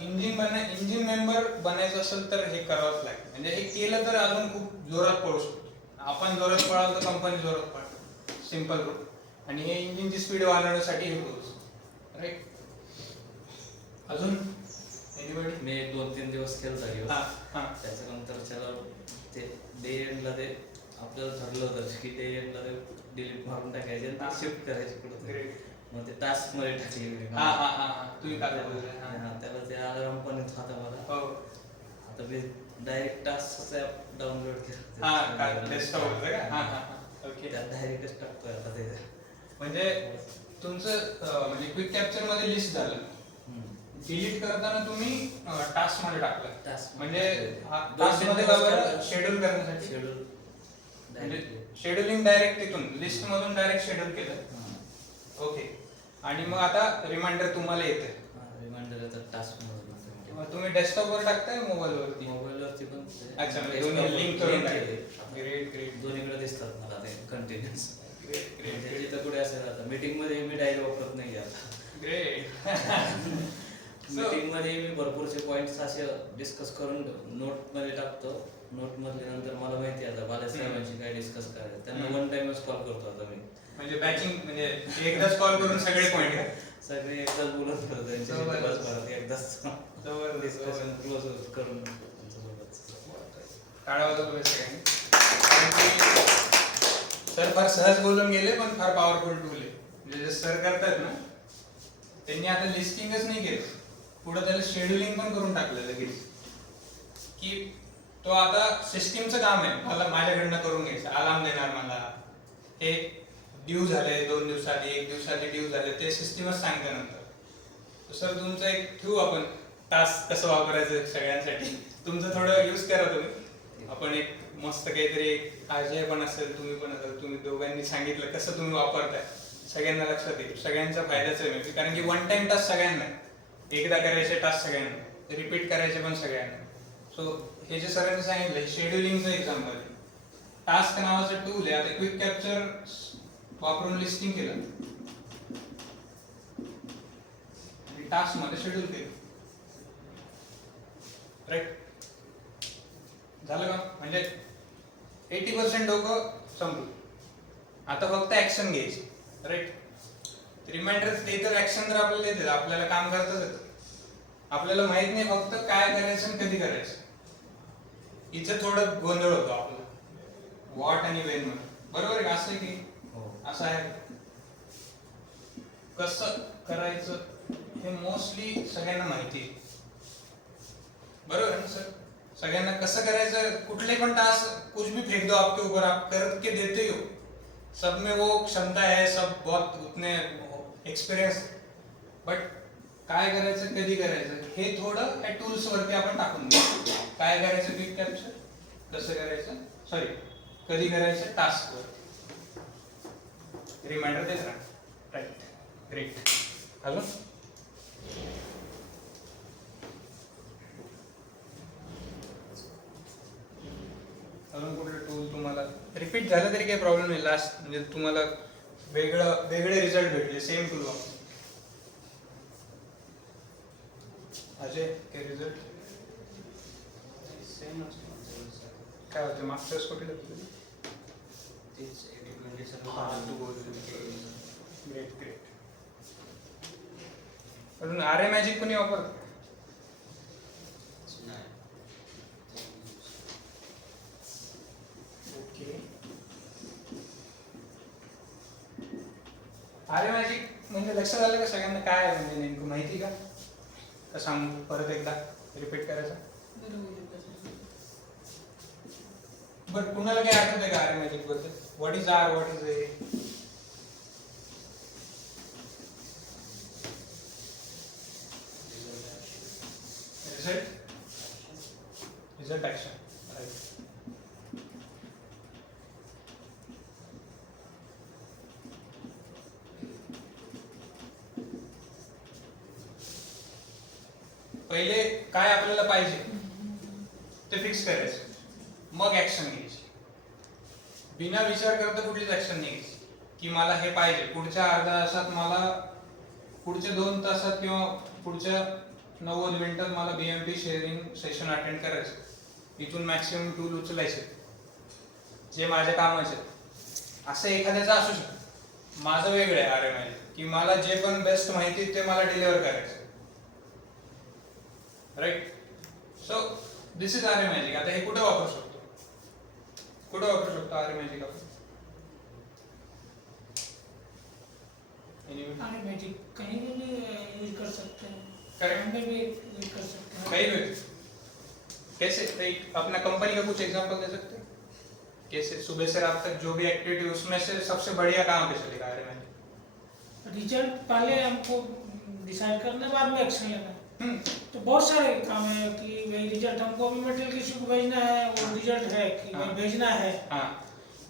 Engine member बनायचं असेल तर हे करावंच लागेल. म्हणजे हे केलं तर अजून खूप जोरात पळू शकतो. आपण जोरात पळाल तर कंपनी जोरात पळते. Simple route. आणि हे इंजिनची स्पीड वाढवण्यासाठी हे टूल्स. राईट. अजून मी 1-2-3 दिवस केलं तरी त्याच्यानंतर त्याला ते डे एंडला ते आपल्याला ठरलं होतं की डे एंडला ते डिलीट मारून टाकायचे, शिफ्ट करायचे कुठं, मग ते टास्क मध्ये टाकले. त्याला ते अलार्म पण येत होता मला. आता मी डायरेक्ट टास्क ऍप डाउनलोड केलं, त्यात डायरेक्टच टाकतोय आता ते. म्हणजे तुमचं म्हणजे क्विक कॅप्चर मध्ये लिस्ट झालं, डिलीट करताना तुम्ही टास्क मध्ये टाकलं. म्हणजे टास्क मध्ये शेड्यूल करण्यासाठी शेड्यूल म्हणजे शेड्यूलिंग डायरेक्ट तिथून लिस्ट मधून डायरेक्ट शेड्यूल केलं. ओके. आणि मग आता रिमाइंडर तुम्हाला येते. रिमाइंडर येतात टास्क मधून. तुम्ही डेस्कटॉप वर टाकताय मोबाईल वरती? मोबाईल वरती पण. अच्छा, दोन्ही लिंक करून टाकले. Great great. दोन्हीकडे दिसतात मला ते कंटिन्यूअस. ग्रेट. तर कुठे असेल आता मीटिंग मध्ये मी डायरी वापरत नाही आता. ग्रेट. मीटिंग मध्ये मी भरपूरचे पॉइंट्स असे डिस्कस करून नोट मध्ये टाकतो. नोट मधले नंतर मला माहिती माहिती आहे आता बालासाहेबांशी काय डिस्कस करायचं, त्यांना वन टाइमच कॉल करतो आता मी. म्हणजे बॅचिंग म्हणजे एकदाच कॉल करून सगळे पॉईंट सगळे एकदाच बोलत होतो त्यांच्याशी दिवसभरात एकदाच डिस्कशन क्लोज करून त्यांच्यासोबत. टाळा वाजवतोय सगळ्यांनी, कारण की सर फार सहज बोलून गेले पण फार पॉवरफुल टूल आहे. म्हणजे जे सर करतात ना त्यांनी आता लिस्टिंगच नाही केलं, पुढे त्याला शेड्युलिंग पण करून टाकलं लगेच, की तो आता सिस्टीमचं काम आहे मला माझ्याकडनं करून घ्यायचं. अलार्म देणार मला, हे ड्यू झाले 2 दिवसाआधी 1 दिवसाआधी ड्यू झाले ते सिस्टीमच सांगते नंतर. सर तुमचं एक ठेवू आपण टास्क कसं वापरायचं सगळ्यांसाठी, तुमचं थोडं यूज करा तुम्ही. आपण एक मस्त काहीतरी अजय पण असेल तुम्ही पण असेल, तुम्ही दोघांनी सांगितलं कसं तुम्ही वापरताय सगळ्यांना लक्षात येईल, सगळ्यांचा फायदाच आहे. म्हणजे कारण की वन टाइम टास्क सगळ्यांना, एकदा करायचे टास्क सगळ्यांना, रिपीट करायचे पण सगळ्यांना. सो हे जे सरांनी सांगितलं शेड्युलिंगचं एक्झाम्पल आहे. टास्क नावाचं टूल आहे. आता क्विक कॅप्चर वापरून लिस्टिंग केलं आणि टास्क मध्ये शेड्यूल केलं, राईट झालं का? म्हणजे 80% डोकं संपलं. आता फक्त ऍक्शन घ्यायची, राईट. रिमाइंडर ते तर ऍक्शन तर आपल्याला येते, आपल्याला काम करताच येतं. आपल्याला माहित नाही फक्त काय करायचं आणि कधी करायचं. इथे थोडं गोंधळ होतो आपला व्हॉट आणि वेन मध्ये, बरोबर आहे का? असं आहे की असं आहे. कसं करायचं हे मोस्टली सगळ्यांना माहिती आहे, बरोबर आहे ना सर? सगळ्यांना कसं करायचं, कुठले पण टास्क कुछ भी फेंक दो आपके ऊपर, आप करके देते हो. सब में वो क्षमता है, सब बहुत उतने एक्सपिरियंस, बट काय करायचं कधी करायचं हे थोडं या टूल्स वरती आपण टाकून देऊ. काय करायचं क्विक कॅप्चर, कसं करायचं, सॉरी कधी करायचं टास्क वर रिमाइंडर देत राहा, राईट. ग्रेट. अजून अजून कुठलं टूल तुम्हाला रिपीट झालं तरी काही प्रॉब्लेम नाही, लास्ट म्हणजे तुम्हाला वेगळे रिझल्ट भेटले सेम टूल वापरून. अजय काय रिझल्ट सेम काय होते मागच्या वेळेस कुठे लागले? Great great. अजून आर्य मॅजिक कोणी वापरत? आर्य मॅजिक म्हणजे लक्षात आलं का सगळ्यांना काय आहे, म्हणजे नेमकं माहिती का? का सांगू परत एकदा रिपीट करायचं? बट कुणाला काय आठवत आहे का आर्य मॅजिक बद्दल? What is R, what is A? Result action, right. पहिले काय आपल्याला पाहिजे ते फिक्स करायचं, मग ऍक्शन घ्यायची. बिना विचार करता कुठलीच ऍक्शन नाही घ्यायची की मला हे पाहिजे पुढच्या अर्ध्या तासात, मला पुढच्या 2 तासात किंवा पुढच्या 90 मिनिटात मला BMP शेअरिंग सेशन अटेंड करायचं. इथून मॅक्सिमम टूल उचलायचे जे माझ्या कामाचे. असं एखाद्याचं असू शकतं, माझं वेगळं आहे आर्य मॅजिक, की मला जे पण बेस्ट माहिती ते मला डिलिव्हर करायचं, right. So this is R A magic. आता हे कुठे वापरू शकतो, कुठे वापरू शकतो आर्य मॅजिक आपण? आर्य मॅजिक कहीं भी यूज कर सकते हैं, करेक्ट, कहीं भी यूज कर सकते हैं. कहीं भी. कैसे? एक अपना कंपनी का कुछ एग्जांपल दे सकते हैं? कैसे सुबह से रात तक जो भी एक्टिविटी उसमें से सबसे बढ़िया कहाँ पे चलेगा आर्य मॅजिक? रिजल्ट पहले हमको डिसाइड करने, बाद में एक्शन लेना है. तो बहुत सारे काम है कि भाई रिजल्ट हमको अभी मटेरियल किसी को भेजना है, वो रिजल्ट है कि भाई भेजना है,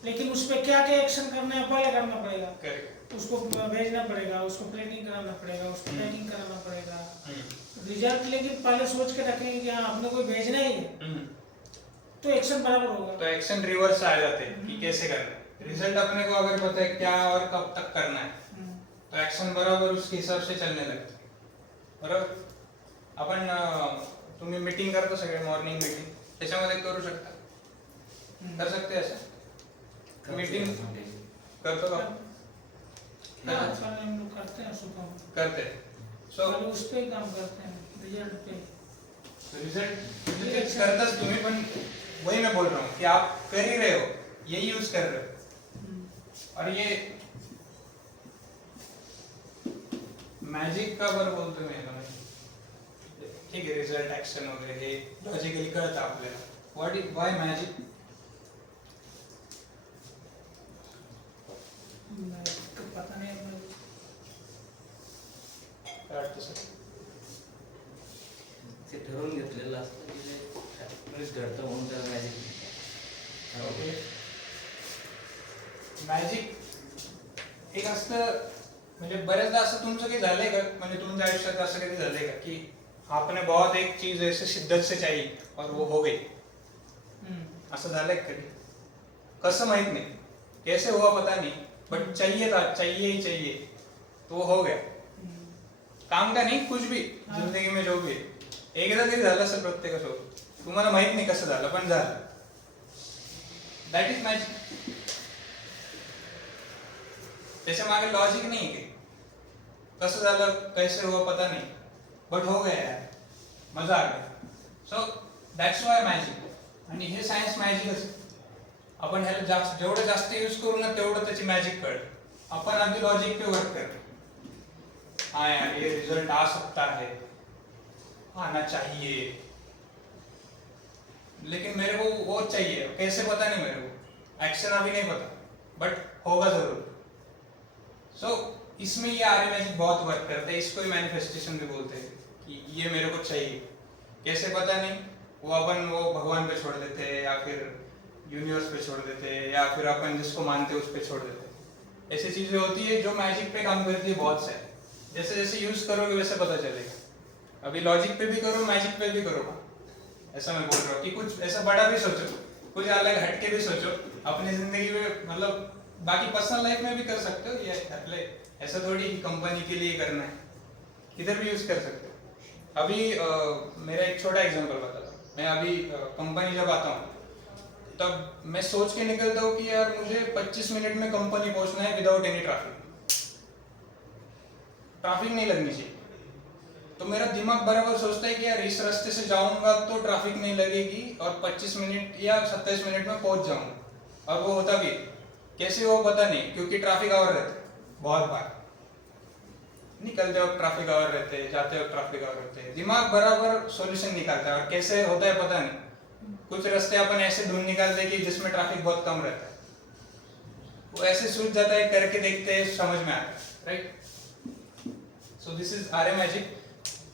लेकिन उस पर क्या क्या एक्शन करना है पहले करना पड़ेगा. करेक्ट. उसको भेजना पड़ेगा, उसको प्लेटिंग कराना पड़ेगा, उसको पैकिंग कराना पड़ेगा. रिजल्ट लेकिन पहले सोच के रखेंगे कि हाँ अपने को भेजना ही है, तो एक्शन बराबर होगा. तो एक्शन रिवर्स आ जाते हैं कि कैसे करना है. रिजल्ट अपने को अगर पता है क्या और कब तक करना है, तो एक्शन बराबर उसके हिसाब से चलने लगते हैं, बरोबर. आपण तुम्ही मीटिंग करता सगळे, मॉर्निंग मीटिंग, त्याच्यामध्ये करू शकता कर सकते हैं ऐसा मीटिंग करतो का हाँ आजकल हम लोग करते हैं सुबह में। करते सो पहले उस पे ही काम करते हैं रिजल्ट पे। रिजल्ट करताच तुम्ही पण वही मैं बोल रहा हूँ कि आप कर ही रहे हो यही यूज कर रहे हो और ये मॅजिक का बरं बोलतो मी याला ठीक आहे रिझल्ट ऍक्शन वगैरे हे लॉजिकली कळतं आपल्याला व्हॉट इज वाय मॅजिक पता नहीं अपने काय वाटतं सर ते ठरवून घेतलेलं असतं की ते घडतं म्हणून त्याला मॅजिक ओके मॅजिक एक असतं म्हणजे बऱ्याचदा असं तुमचं काही झालंय का म्हणजे तुमच्या आयुष्यात असं कधी झालंय का की आपने बहुत एक चीज ऐसे शिद्दत से चाहिए और वो हो गई असं झालंय का कधी कसं माहित नाही कैसे हुआ पता नहीं बट चाहिए था चाहिए ही चाहिए तो वो हो गया काम का नहीं कुछ भी जिंदगी में जो भी है एकदा तरी झालं असेल प्रत्येकासोबत तुम्हाला माहित नाही कसं झालं पण झालं दॅट इज मॅजिक त्याच्या मागे लॉजिक नहीं है कसं झालं कैसे हुआ पता नहीं बट हो गया यार मजा आ गया सो दॅट्स वाय मॅजिक आणि हे सायन्स मॅजिकच आपण ह्याला जास्त जेवढं जास्त यूज करू ना तेवढं त्याची मॅजिक कळत आपण आधी लॉजिक पे वर्क करतो हाँ यार ये रिजल्ट आ सकता है आना चाहिए लेकिन मेरे को वो चाहिए कैसे पता नहीं मेरे को एक्शन अभी नहीं पता बट होगा जरूर सो इसमें ये आर्य मैजिक बहुत वर्क करता है इसको ही मैनिफेस्टेशन भी बोलते हैं कि ये मेरे को चाहिए कैसे पता नहीं वो अपन वो भगवान पे छोड़ देते हैं या फिर यूनिवर्स पे छोड़ देते हैं या फिर अपन जिसको मानते हैं उस पे छोड़ देते हैं ऐसी चीजें होती है जो मैजिक पे काम करती है बहुत से जैसे जैसे यूज करोगे वैसे पता चलेगा अभी लॉजिक पे भी करो मैजिक पे भी करो ऐसा मैं बोल रहा हूँ कि कुछ ऐसा बड़ा भी सोचो कुछ अलग हटके भी सोचो अपनी जिंदगी में मतलब बाकी पर्सनल लाइफ में भी कर सकते हो ये अप्लाई ऐसा थोड़ी कंपनी के लिए करना है किधर भी यूज कर सकते हो अभी मेरा एक छोटा एग्जांपल बताता हूँ मैं अभी कंपनी जब आता हूँ तब मैं सोच के निकलता हूँ कि यार मुझे 25 मिनट में कंपनी पहुंचना है विदाउट एनी ट्रैफिक नहीं लगनी चाहिए तो मेरा दिमाग बराबर सोचता है कि यार इस रास्ते से जाऊंगा तो ट्रैफिक नहीं लगेगी और 25 मिनट या 27 मिनट में पहुंच जाऊंगा और वो होता भी कैसे वो पता नहीं क्योंकि ट्रैफिक आवर रहते बहुत बार निकलते वक्त ट्रैफिक आवर रहते हैं जाते वक्त ट्रैफिक आवर रहते हैं दिमाग बराबर सॉल्यूशन निकालता है और कैसे होता है पता नहीं कुछ रास्ते अपन ऐसे ढूंढ निकालते हैं कि जिसमें ट्रैफिक बहुत कम रहता है वो ऐसे सूझ जाता है करके देखते हैं समझ में आता है right so this is R A magic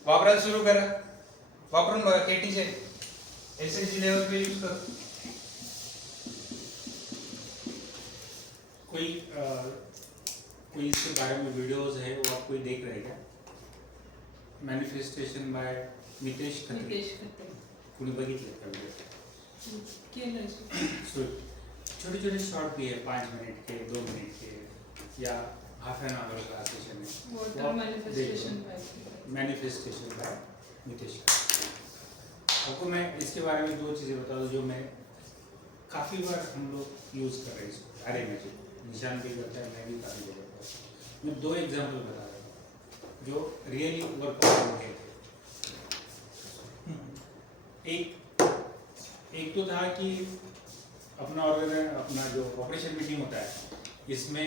वापरायला सुरू करा वापरून बघा केटीचे एसएसजी लेवल पे यूज करो कोई इसके बारे में वीडियोस है वो आप कोई देख रहे क्या मॅनिफेस्टेशन बाय नितेश खत्री कोणी बघितले का व्हिडिओ छोटे छोटे शॉर्ट भी है 5 मिनट के 2 मिनट के या हाफ एन आवर का सेशन है मैनिफेस्टेशन बाय नितेश खत्री आपको मैं इसके बारे में 2 चीज़ें बता दूं जो मैं काफ़ी बार हम लोग यूज़ कर रहे हैं इसको अरे मैजिक निशान भी करता है मैं भी काफ़ी बार करता हूँ मैं 2 एग्जाम्पल बता रहा हूँ जो रियली वर्कआउट हो गए थे एक तो था कि अपना जो ऑपरेशन मीटिंग होता है इसमें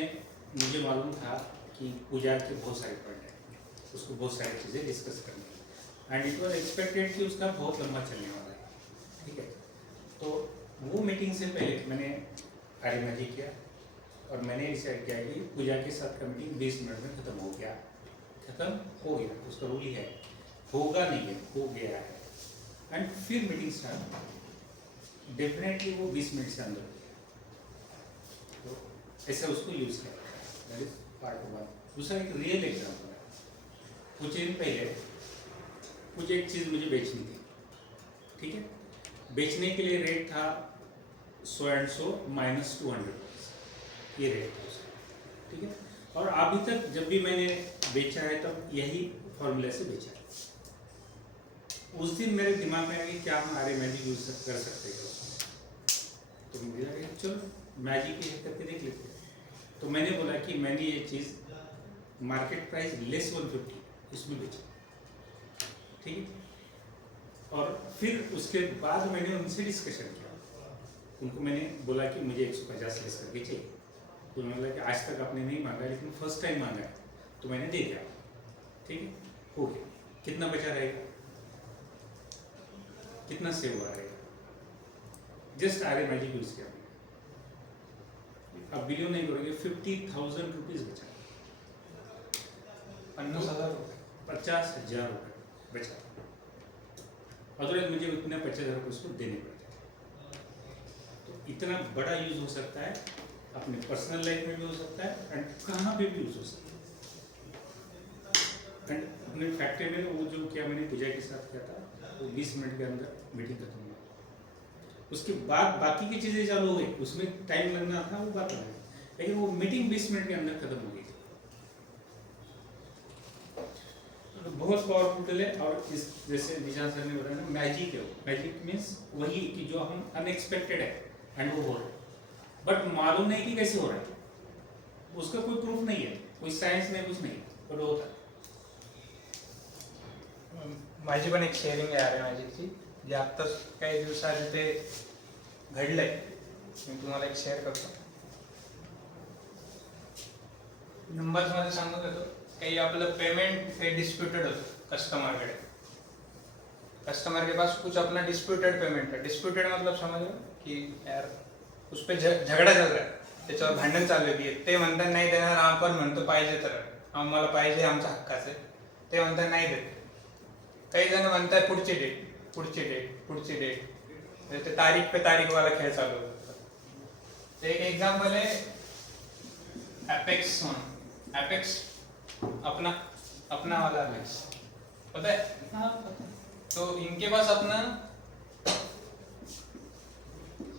मुझे मालूम था कि पूजा के बहुत सारे पॉइंट हैं उसको बहुत सारी चीज़ें डिस्कस करनी है एंड इट वॉज एक्सपेक्टेड कि उसका बहुत लंबा चलने वाला है ठीक है तो वो मीटिंग से पहले मैंने आर्य मैजिक किया और मैंने डिसाइड किया कि पूजा के साथ का मीटिंग 20 मिनट में ख़त्म हो गया उसका रूल ही है होगा नहीं है हो गया है एंड फिर मीटिंग स्टार्ट डेफिनेटली वो 20 मिनट से अंदर हो गया तो ऐसे उसको यूज़ किया दैट इज पार्ट 1 दूसरा एक रियल एग्जाम्पल है कुछ दिन पहले कुछ एक चीज़ मुझे बेचनी थी ठीक है बेचने के लिए रेट था सो एंड सो -200 ये रेट था उसका ठीक है और अभी तक जब भी मैंने बेचा है तब यही फॉर्मूले से बेचा है उस दिन मेरे दिमाग में आया कि क्या हम आर्य मैजिक यूज कर सकते हैं उसमें तो चलो मैजिक ही करके देख लेते हैं। तो मैंने बोला कि मैंने ये चीज़ मार्केट प्राइस लेस 150 इसमें बेची, ठीक है। और फिर उसके बाद मैंने उनसे डिस्कशन किया, उनको मैंने बोला कि मुझे 150 लेस करके चाहिए। तो उन्होंने बोला कि आज तक आपने नहीं मांगा, लेकिन फर्स्ट टाइम मांगा है तो मैंने दे दिया, ठीक है, हो गया। कितना बचा रहेगा, कितना सेव हुआ रहेगा, जस्ट आर्य मैजिक यूज किया मैंने, अब बिलियन नहीं करोगे, 50,000 रुपीज बचा, 50,000 50,000 रुपये बचा। अदरवाइज मुझे उतना 50,000 रुपये उसको देने पड़ते थे। तो इतना बड़ा यूज हो सकता है, अपने पर्सनल लाइफ में भी हो सकता है एंड कहाँ पे भी यूज हो सकता है। एंड अपने फैक्ट्री में वो जो क्या मैंने पूजा के साथ किया था, वो 20 मिनट के अंदर मीटिंग खत्म हुआ। उसके बाद बाकी की चीज़ें चालू हुई, उसमें टाइम लगना था, वो बात अलग है, लेकिन वो मीटिंग 20 मिनट के अंदर खत्म हो गई थी। तो बहुत पावरफुल टूल है। और इस जैसे निशान सर ने बताया ना, मैजिक है वो। मैजिक मीन्स वही कि जो हम अनएक्सपेक्टेड है एंड वो हो रहा है, बट मालूम नहीं कि कैसे हो रहा है, उसका कोई प्रूफ नहीं है, कोई सायन्स नहीं, कुछ नहीं, बट होता है। माझी पण एक शेअरिंग आहे आर्य मॅजिकची, जे आत्ताच काही दिवसाआधी ते घडलंय, मी तुम्हाला एक शेअर करतो. नंबर्स मध्ये सांगत होतो, काही आपलं पेमेंट हे डिस्प्यूटेड होतं कस्टमर के पास कुछ अपना डिस्प्यूटेड पेमेंट है. डिस्प्यूटेड मतलब समझ लो कि यार उस पे झगडा चल रहा है, त्याच्यावर भांडण चालू आहे की ते म्हणतात नाही देणार, आपण म्हणतो पाहिजे, तर आम्हाला पाहिजे, आमच्या हक्काचे, ते म्हणतात नाही देत. काही जण म्हणतात पुढची डेट, ते तारीख पे तारीख वाला खेळ चालू होता. ते एक एग्जांपल है एपेक्स अपना वाला एपेक्स, पता है? हाँ पता है। तो इनके पास अपना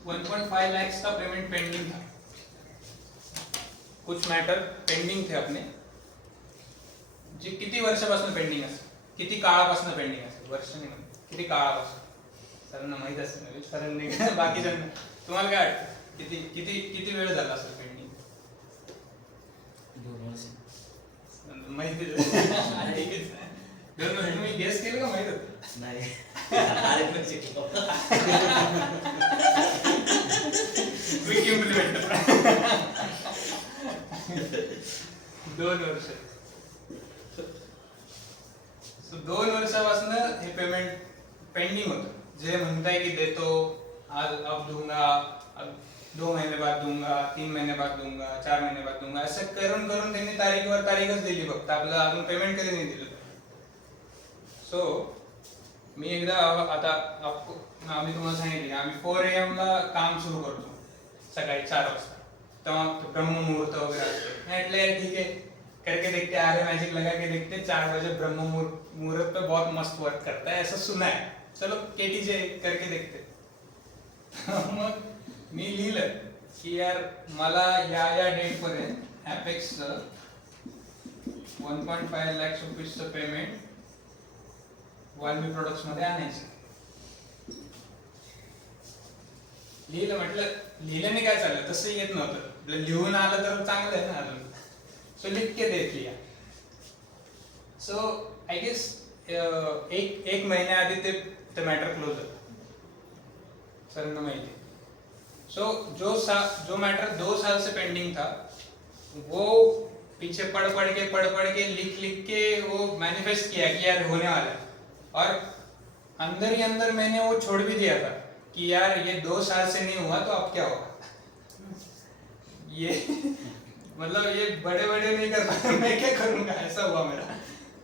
1.5 लाख का पेमेंट पेंडिंग था. कुछ मैटर पेंडिंग थे अपने, जे किती वर्षापासून पेंडिंग असेल, किती काळापासून पेंडिंग असेल, वर्ष नाही म्हणत, किती काळापासून सरांना माहित असेल, सरांनी बाकीच्यांना तुम्हाला काय वाटतं, किती किती किती वेळ झाला असेल पेंडिंग? 2 वर्ष. माहिती तुम्ही गेस केलं का? माहित होतं? नाही. आर्य मॅजिक. क्विक इम्प्लिमेंटर. 2 वर्ष. 2 वर्षापासून हे पेमेंट पेंडिंग होतं. जे म्हणताय की देतो, आज अब दूंगा, अब 2 महीने बाद दूंगा, 3 महीने बाद दूंगा, 4 महीने बाद दूंगा, असं करून करून त्यांनी तारीखवर तारीखच दिली, फक्त आपलं अजून पेमेंट कधी नाही दिलं. सो मी एकदा आता आम्ही तुम्हाला सांगितले, आम्ही 4 AM ला काम सुरू करतो, सकाळी 4 वाजता, तेव्हा ब्रह्म मुहूर्त वगैरे असतो. म्हटलं ठीक है करके देखते, आर्य मैजिक लगा के देखते, 4 बजे ब्रह्म मुहूर्त पे बहुत मस्त वर्क करता है, ऐसा सुना है, चलो केटीजे करके देखते. मग मी लिहिलं की यार मला या डेट पर्यंत एपेक्सचं 1.5 लाख रुपीजचं पेमेंट वाल्मी प्रोडक्ट्स मध्ये आणायचं. लिहिलं, म्हटलं लिहिल्याने काय चाललं, तसं येत नव्हतं, लिहून आलं तर चांगलं आहे ना अजून. सो लिख के देख लिया. सो आई गेस एक महिन्याआधी ते मॅटर क्लोज होतं, सरांना माहिती. सो जो मैटर 2 साल से पेंडिंग था, वो पीछे पढ़ पढ़ के लिख के वो मैनिफेस्ट किया कि यार होने वाला है. और अंदर ही अंदर मैंने वो छोड़ भी दिया था कि यार ये 2 साल से नहीं हुआ तो अब क्या होगा. ये मतलब ये बड़े नहीं कर पाया, मैं क्या करूंगा, ऐसा हुआ मेरा.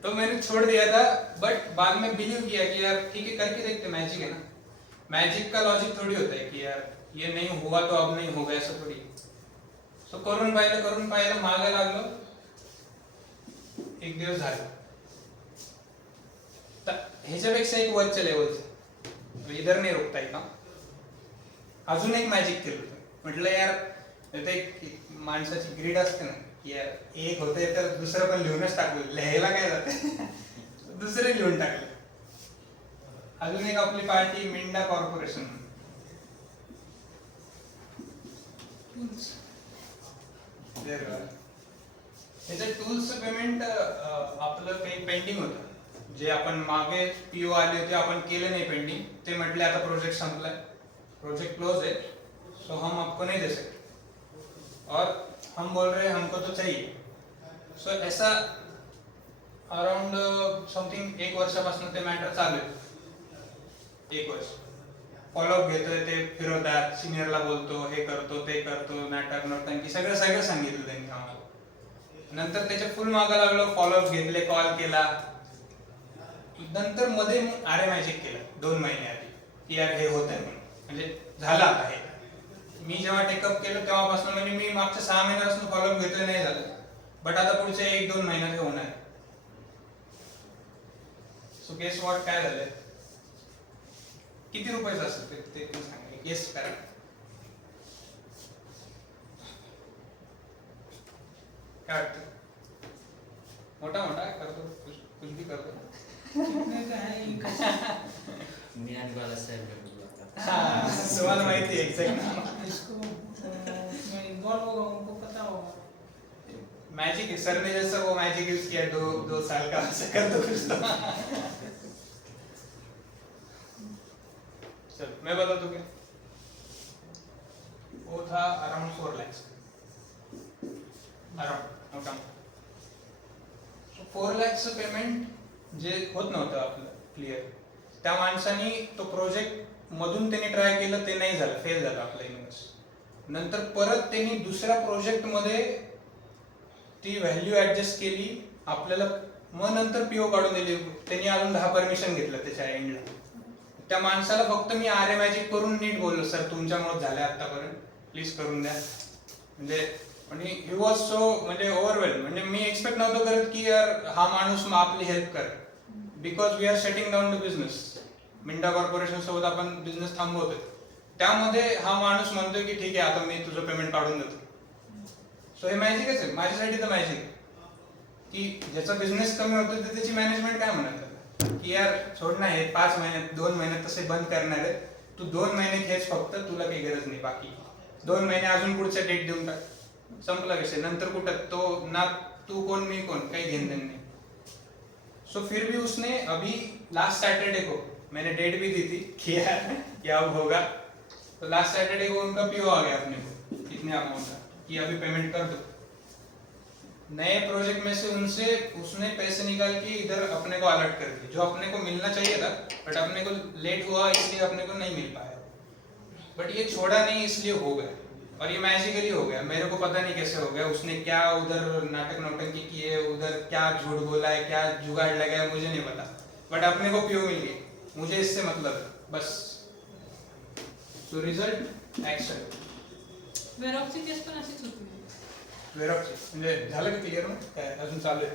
तो मैंने छोड़ दिया था, बट बाद में बिलीव किया कि यार ठीक है करके देखते, मैजिक है ना. मैजिक का लॉजिक थोड़ी होता है कि यार ये नहीं हुआ तो अब नहीं होगा, ऐसा थोड़ी. सो करून पाहिलं मागे लागलो, 1 दिवस झाला. ह्याच्यापेक्षा एक वरच्या लेवलचं इधर नाही रोखता येत. अजून एक मॅजिक केलं होतं. म्हटलं यार ते माणसाची ग्रीड असते ना, की यार एक होते तर दुसरं पण लिहूनच टाकलं, लिहायला काय जाते, दुसरे लिहून टाकले. अजून एक आपली पार्टी मिंडा कॉर्पोरेशन, टूल्स त्याचं टूल्सचं पेमेंट आपलं काही पेंडिंग होतं, जे आपण मागे पीओ आले होते आपण केलं नाही पेंडिंग, ते म्हटले आता प्रोजेक्ट संपलाय, प्रोजेक्ट क्लोज है, सो हम आपको नहीं दे सकते और हम बोल रहे हैं हमको तो चाहिए. सो ऐसा अराउंड समथिंग 1 वर्षापासून ते मॅटर चालू आहे. 1 वर्ष फॉलोअप घेतोय, ते फिरवतात, सिनियरला बोलतो, हे करतो ते करतो, मॅटर नोटंकी सगळं सांगितलं त्यांनी आम्हाला. नंतर त्याच्या फुल मागं लागलो, फॉलोअप घेतले, कॉल केला, नंतर मध्ये आरे मॅजिक केलं 2 महिने आधी की यार हे होत आहे म्हणून, म्हणजे झालं आता हे. मी जेव्हा टेकअप केलं तेव्हापासून, म्हणजे मी मागच्या 6 महिन्यापासून फॉलोअप घेतलं नाही झालं, बट आता पुढच्या 1-2 महिन्यात हे होणार. सो गेस वॉट काय झालंय, किती रुपयाचं असतं ते पण सांगा, गेस करा. काय वाटतं? मोठा करतो, कुछ भी करतो. मी आणि बालासाहेब भेटलो आता. तुम्हाला माहिती आहे एक्झॅक्ट. इसको इन्वॉल्व होगा, उनको पता होगा. मैजिक है सर ने जैसा वो मैजिक यूज किया 2 साल का, ऐसा कर दो कुछ तो. चल मैं बता दूं क्या, वो था around 4 lakhs around. 4 lakhs payment जे होत नव्हतं आपलं क्लिअर, त्या माणसानी तो प्रोजेक्ट मधून त्यांनी ट्राय केलं, ते नाही झालं, फेल झालं आपलं इन्व्हेस्ट. नंतर परत त्यांनी दुसऱ्या प्रोजेक्ट मध्ये ती व्हॅल्यू ऍडजस्ट केली आपल्याला, मग नंतर पीओ काढून दिली. त्यांनी अजून 10 परमिशन घेतलं त्याच्या एंडला. त्या माणसाला फक्त मी आरे मॅजिक करून नीट बोललो, सर तुमच्यामुळे झालं आतापर्यंत, प्लीज करून द्या. म्हणजे ही वॉज सो म्हणजे ओव्हरवेल्ड, म्हणजे मी एक्सपेक्ट नव्हतं करत की यार हा माणूस आपली हेल्प कर, because we are shutting down the business. Minda corporation सोबत आपण बिझनेस थांबवतोय, त्यामध्ये हा माणूस म्हणतोय की ठीक आहे आता मी तुझं पेमेंट काढून देतो. सो हे मॅजिकच आहे माझ्यासाठी, तर मॅजिक की ज्याचा बिझनेस कमी होतो तर त्याची मॅनेजमेंट काय म्हणत की यार सोड ना, हे 5 महिन्यात 2 महिन्यात तसे बंद करणार आहे, तू 2 महिने हेच फक्त, तुला काही गरज नाही, बाकी 2 महिने अजून पुढच्या डेट देऊन टाक, संपला विषय. नंतर कुठं तो ना तू कोण मी कोण, काही घेण देण नहीं. सो फिर भी उसने अभी लास्ट सैटरडे को मैंने डेट भी दी थी कि यार अब होगा, तो लास्ट सैटरडे को उनका पीओ आ गया अपने को कितने अमाउंट का कि अभी पेमेंट कर दो. नए प्रोजेक्ट में से उसने पैसे निकाल के इधर अपने को अलर्ट कर दिए, जो अपने को मिलना चाहिए था, बट अपने को लेट हुआ इसलिए अपने को नहीं मिल पाया. बट ये छोड़ा नहीं इसलिए हो गया, और ये मैजिकली हो गया. मेरे को पता नहीं कैसे हो गया, उसने क्या उधर नाटक नौटंकी किए, उधर क्या झूठ बोला है, क्या जुगाड़ लगाया, मुझे नहीं पता, बट अपने को पीओ मिल गई. मुझे इससे मतलब है बस. So result action. वेरॉक्सची केस पण अशीच होती. वेरॉक्सची म्हणजे झालं का क्लिअर, मग काय अजून चालू आहे?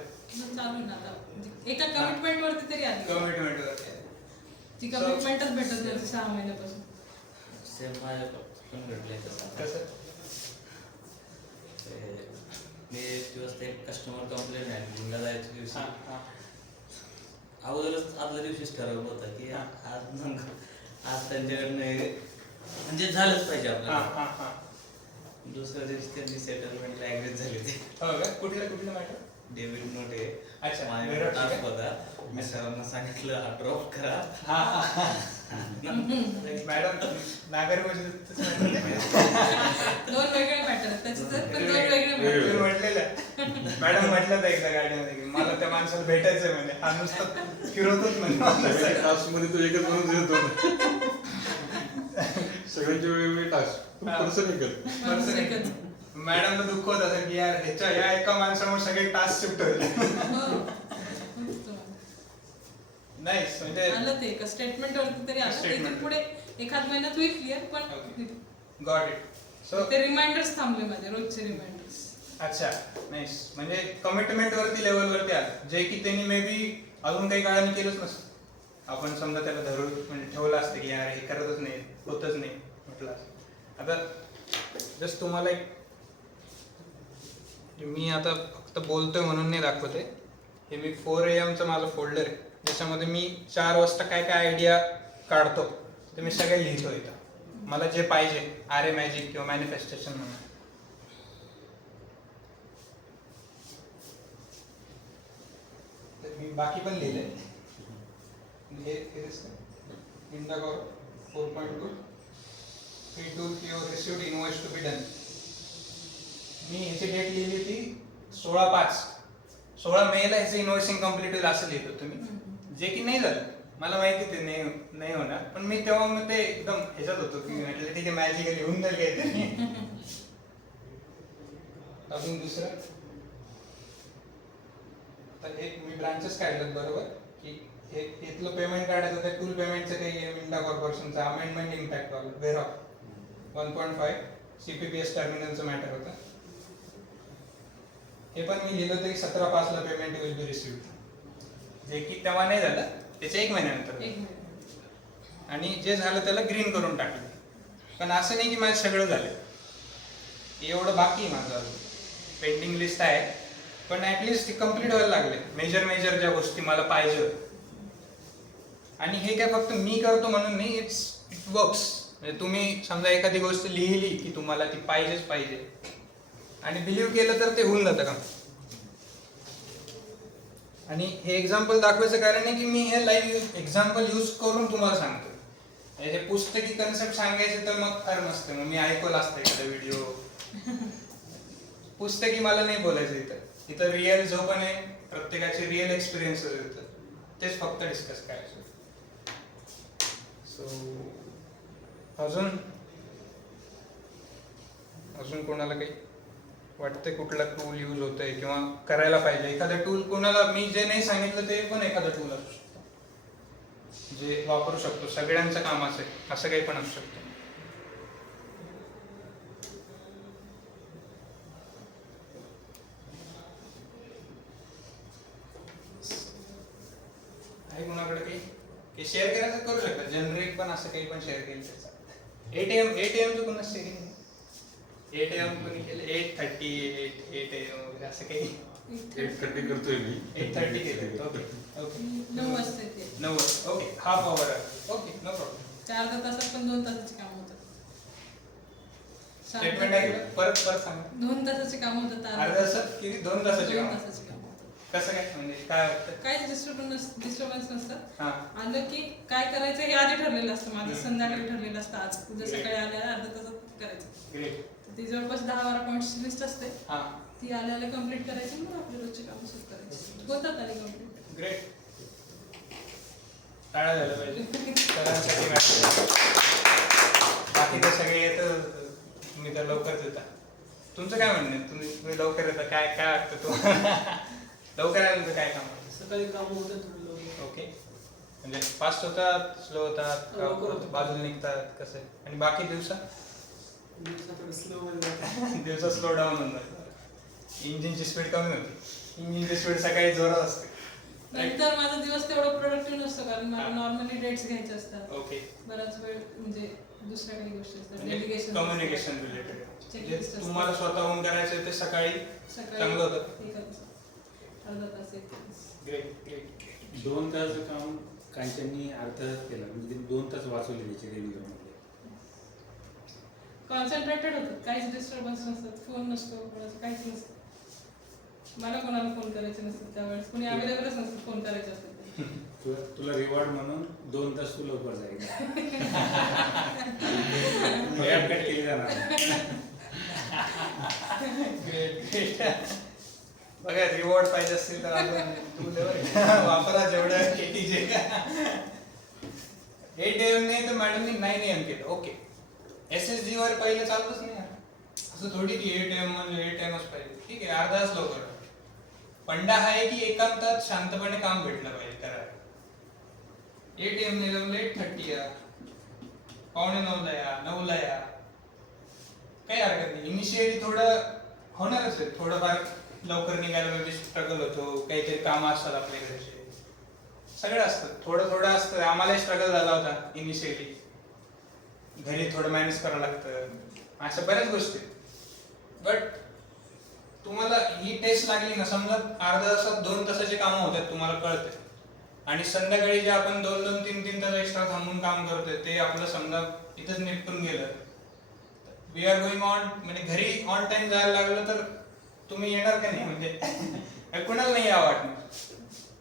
चालू आहे ना आता, म्हणजे एका कमिटमेंट वरती तरी आली. कमिटमेंट वरती ती कमिटमेंटच भेटत नाही 6 महिन्यापासून. सेम माझ्या पण घडलंय तसं. कसं? मी एक दिवस ते कस्टमर कंप्लेंट आहे जिल्हा जायच्या दिवशी अगोदरच आदल्या दिवशीच ठरवलं होतं की आज त्यांच्याकडनं हे म्हणजे झालंच पाहिजे आपल्याला. दुसऱ्या दिवशी त्यांनी सेटलमेंटला ऍग्री झाली होती. हो का? कुठलं मॅटर? डेव्हिड नोटे अच्छा, माझ्याकडे टास्क होता, मी सरांना सांगितलं हा ड्रॉप करा. मॅडम नागरी दोन वेगळे मॅटर त्याचे पण 2 वेगळे मॅटर म्हटलेलं. मॅडम म्हटलं एकदा गाडीमध्ये की मला त्या माणसाला भेटायचंय म्हणे, हा नुसतं फिरवतोच म्हणजे टास्क मध्ये तो एकच म्हणून देतो सगळ्यांचे वेगवेगळे टास्क पर्सन. मॅडमला दुःख होत असेल की यार ह्याच्या या एका माणसामुळे सगळे टास्क शिफ्ट होईल. नाही म्हणजे आलं ते एका स्टेटमेंट वरती तरी आलं. इथून पुढे एखाद महिन्यात होईल क्लिअर, पण गॉट इट. सो ते रिमाइंडर्स थांबले माझे, रोजचे रिमाइंडर्स. अच्छा नाईस. म्हणजे कमिटमेंट वरती लेवल वरती आलं, जे की त्यांनी मे बी अजून काही काळाने केलंच नसतं. आपण समजा त्याला धरून म्हणजे ठेवलं असतं की यार हे करतच नाही, होतच नाही म्हटलं. आता जस्ट तुम्हाला एक, मी आता फक्त बोलतोय म्हणून नाही दाखवते, हे मी 4 AM चं माझं फोल्डर आहे, ज्याच्यामध्ये मी 4 वाजता काय काय आयडिया काढतो ते मी सगळे लिहितो इथं. मला जे पाहिजे आरे मॅजिक किंवा मॅनिफेस्टेशन म्हणून मी बाकी पण लिहिलंय. हे Indagor 4.2 free tool PO received invoice to be done. मी ह्याची डेट लिहिली होती 16/5. 16 मेला ह्याचं इन्व्हॉइसिंग कम्प्लीट होईल असं लिहित होतो मी, जे की नाही झालं. मला माहिती ते नाही होणार, पण मी तेव्हा मग ते एकदम ह्याच्यात होतो की म्हटलं ठीक आहे मॅजिकली होऊन जाईल काहीतरी. अजून दुसरं तर एक मी ब्रांचेस काढलेत बरोबर की हे इथलं पेमेंट काढायचं होतं. टूल पेमेंटचं काही मिंडा कॉर्पोरेशनचं अमेंडमेंट इम्पॅक्ट वाला वेरॉक 1.5 CPPS टर्मिनलचं मॅटर होतं. हे पण मी लिहिलं होतं की 17/5 पेमेंट विल बी रिसिव्ड, जे की तेव्हा नाही झालं, त्याच्या 1 महिन्यानंतर. आणि जे झालं त्याला ग्रीन करून टाकलं. पण असं नाही की माझं सगळं झालं, एवढं बाकी आहे माझं अजून. पेंडिंग लिस्ट आहे, पण ऍटलिस्ट ती कम्प्लीट व्हायला लागले. मेजर ज्या गोष्टी मला पाहिजे. आणि हे काय फक्त मी करतो म्हणून नाही, इट वर्क्स. म्हणजे तुम्ही समजा एखादी गोष्ट लिहिली की तुम्हाला ती पाहिजेच पाहिजे आणि बिलीव्ह केलं तर ते होऊन जातं का. आणि हे एक्झाम्पल दाखवायचं कारण आहे की मी हे लाईव्ह एक्झाम्पल यूज करून तुम्हाला सांगतो. हे पुस्तकी कन्सेप्ट सांगायचे तर मग फार मस्त, मग मी ऐकवलं असतं एखादा व्हिडिओ. पुस्तकी मला नाही बोलायचं इथं रिअल जो पण आहे प्रत्येकाचे रिअल एक्सपिरियन्स येतं तेच फक्त डिस्कस करायचं. सो अजून कोणाला काही वाटतंय कुठला टूल यूज होतोय किंवा करायला पाहिजे एखादा टूल? कोणाला मी जे नाही सांगितलं ते पण एखादा टूल असू शकतो जे वापरू शकतो, सगळ्यांचं कामाचं आहे असं काही पण असू शकतं. आहे कोणाकडे काही शेअर करायचं करू शकता. जनरेट पण असं काही पण शेअर केलं त्याचा. ATMचं कोणा शेअरिंग ATM कोणी केलं 8:30 वगैरे असं काही 8:30 करतोय मी. 8:30 केलं. ओके 9 वाजता येते. 9 okay half hour okay no problem. 4 तासात पण 2 तासाचे काम होतात. स्टेटमेंट आहे परत सांगा. 2 तासाचे काम होतात. अर्धा तासात किती 2 तासाचे काम? 2 तासाचे काम होतात. कसं काय म्हणजे काय वाटतं? काहीच डिस्टर्बन्स नसतात. हां आलं की काय करायचं हे आधी ठरलेलं असतं. माझं संध्याकाळी ठरलेलं असतं. आज उद्या सकाळी आल्याला अर्धा तासात करायचं. ग्रेट. ती जवळपास 10-12 पॉईंट्सची लिस्ट असते. हां ती आल्याला कम्प्लीट करायची, मग आपले रोजचे काम सुरू करायचे. होतात आणि कम्प्लीट. ग्रेट. टाळा झालं पाहिजे सरांसाठी. बाकी तर सगळे येतं, तुम्ही तर लवकर येता. तुमचं काय म्हणणं आहे? तुम्ही लवकर येता, काय वाटतं तुम्हाला? लवकर आलं तर काय काम होतं? सकाळी काम होतं थोडं लवकर. ओके म्हणजे फास्ट होतात, स्लो होतात, लवकर होतं. बाजूला निघतात कसं आहे? आणि बाकी दिवसा थोडं स्लो मध्ये जातं. दिवसा स्लो डाऊन होऊन जातं. इंजिनची स्पीड कमी होती. इंजिनची स्पीड सकाळी जोरात असते. नंतर माझा दिवस तेवढा प्रोडक्टिव्ह नसतो, कारण मला नॉर्मली डेट्स घ्यायचे असतात. ओके बराच वेळ म्हणजे दुसऱ्या काही गोष्टी असतात. डेलिगेशन, कम्युनिकेशन रिलेटेड Checklist असते. तुम्हाला स्वतःहून करायचं ते सकाळी चांगलं होतं. अर्धा तास 1 तास. Great great. 2 तासाचं काम कांचननी अर्धा तास केलं, म्हणजे 2 तास वाचवले त्याचे रेग्युलरमध्ये. कॉन्सन्ट्रेटेड होतात, काहीच डिस्टर्बन्स नसतात. फोन नसतो, कोणाचं काहीच नसतं. मला कोणाला फोन करायचे नसतात त्यावेळेस, कोणी अवेलेबलच नसतं फोन करायचे असतात. तुला रिवॉर्ड म्हणून 2 तास तू लवकर जाईल. कट केली जाणार. Great great. बघा रिवॉर्ड पाहिजे असतील तर आपण वापरा जेवढं KTJ. 8 AM नाही तर मॅडमनी 9 AM केलं. ओके SSG वर पहिले चालतच नाही असं थोडी की 8 AM म्हणजे 8 AMच पाहिजे. ठीक आहे अर्धा तास लवकर. पंडा हा आहे की एकांतात शांतपणे काम भेटलं पाहिजे करायला. 8 AM नाही जमलं 8:30 या, 8:45 या, 9 या, काही हरकत नाही. इनिशियली थोडं होणारच आहे, थोडंफार लवकर निघायला म्हणजे स्ट्रगल होतो, काहीतरी कामं असतात आपल्याकडे, सगळं असतं, थोडं असतं. आम्हालाही स्ट्रगल झाला होता इनिशियली, घरी थोडं मॅनेज करावं लागतं, अशा बऱ्याच गोष्टी. बट तुम्हाला ही टेस्ट लागली ना, समजा अर्धा तासात 2 तासाची कामं होतात तुम्हाला कळते, आणि संध्याकाळी जे आपण 2-2, 3-3 तास एक्स्ट्रा थांबून काम करतोय ते आपलं समजा इथंच निपटून गेलं, वी आर गोइंग ऑन, म्हणजे घरी ऑन टाइम जायला लागलं तर तुम्ही येणार का नाही? म्हणजे कुणाला नाही या वाटणार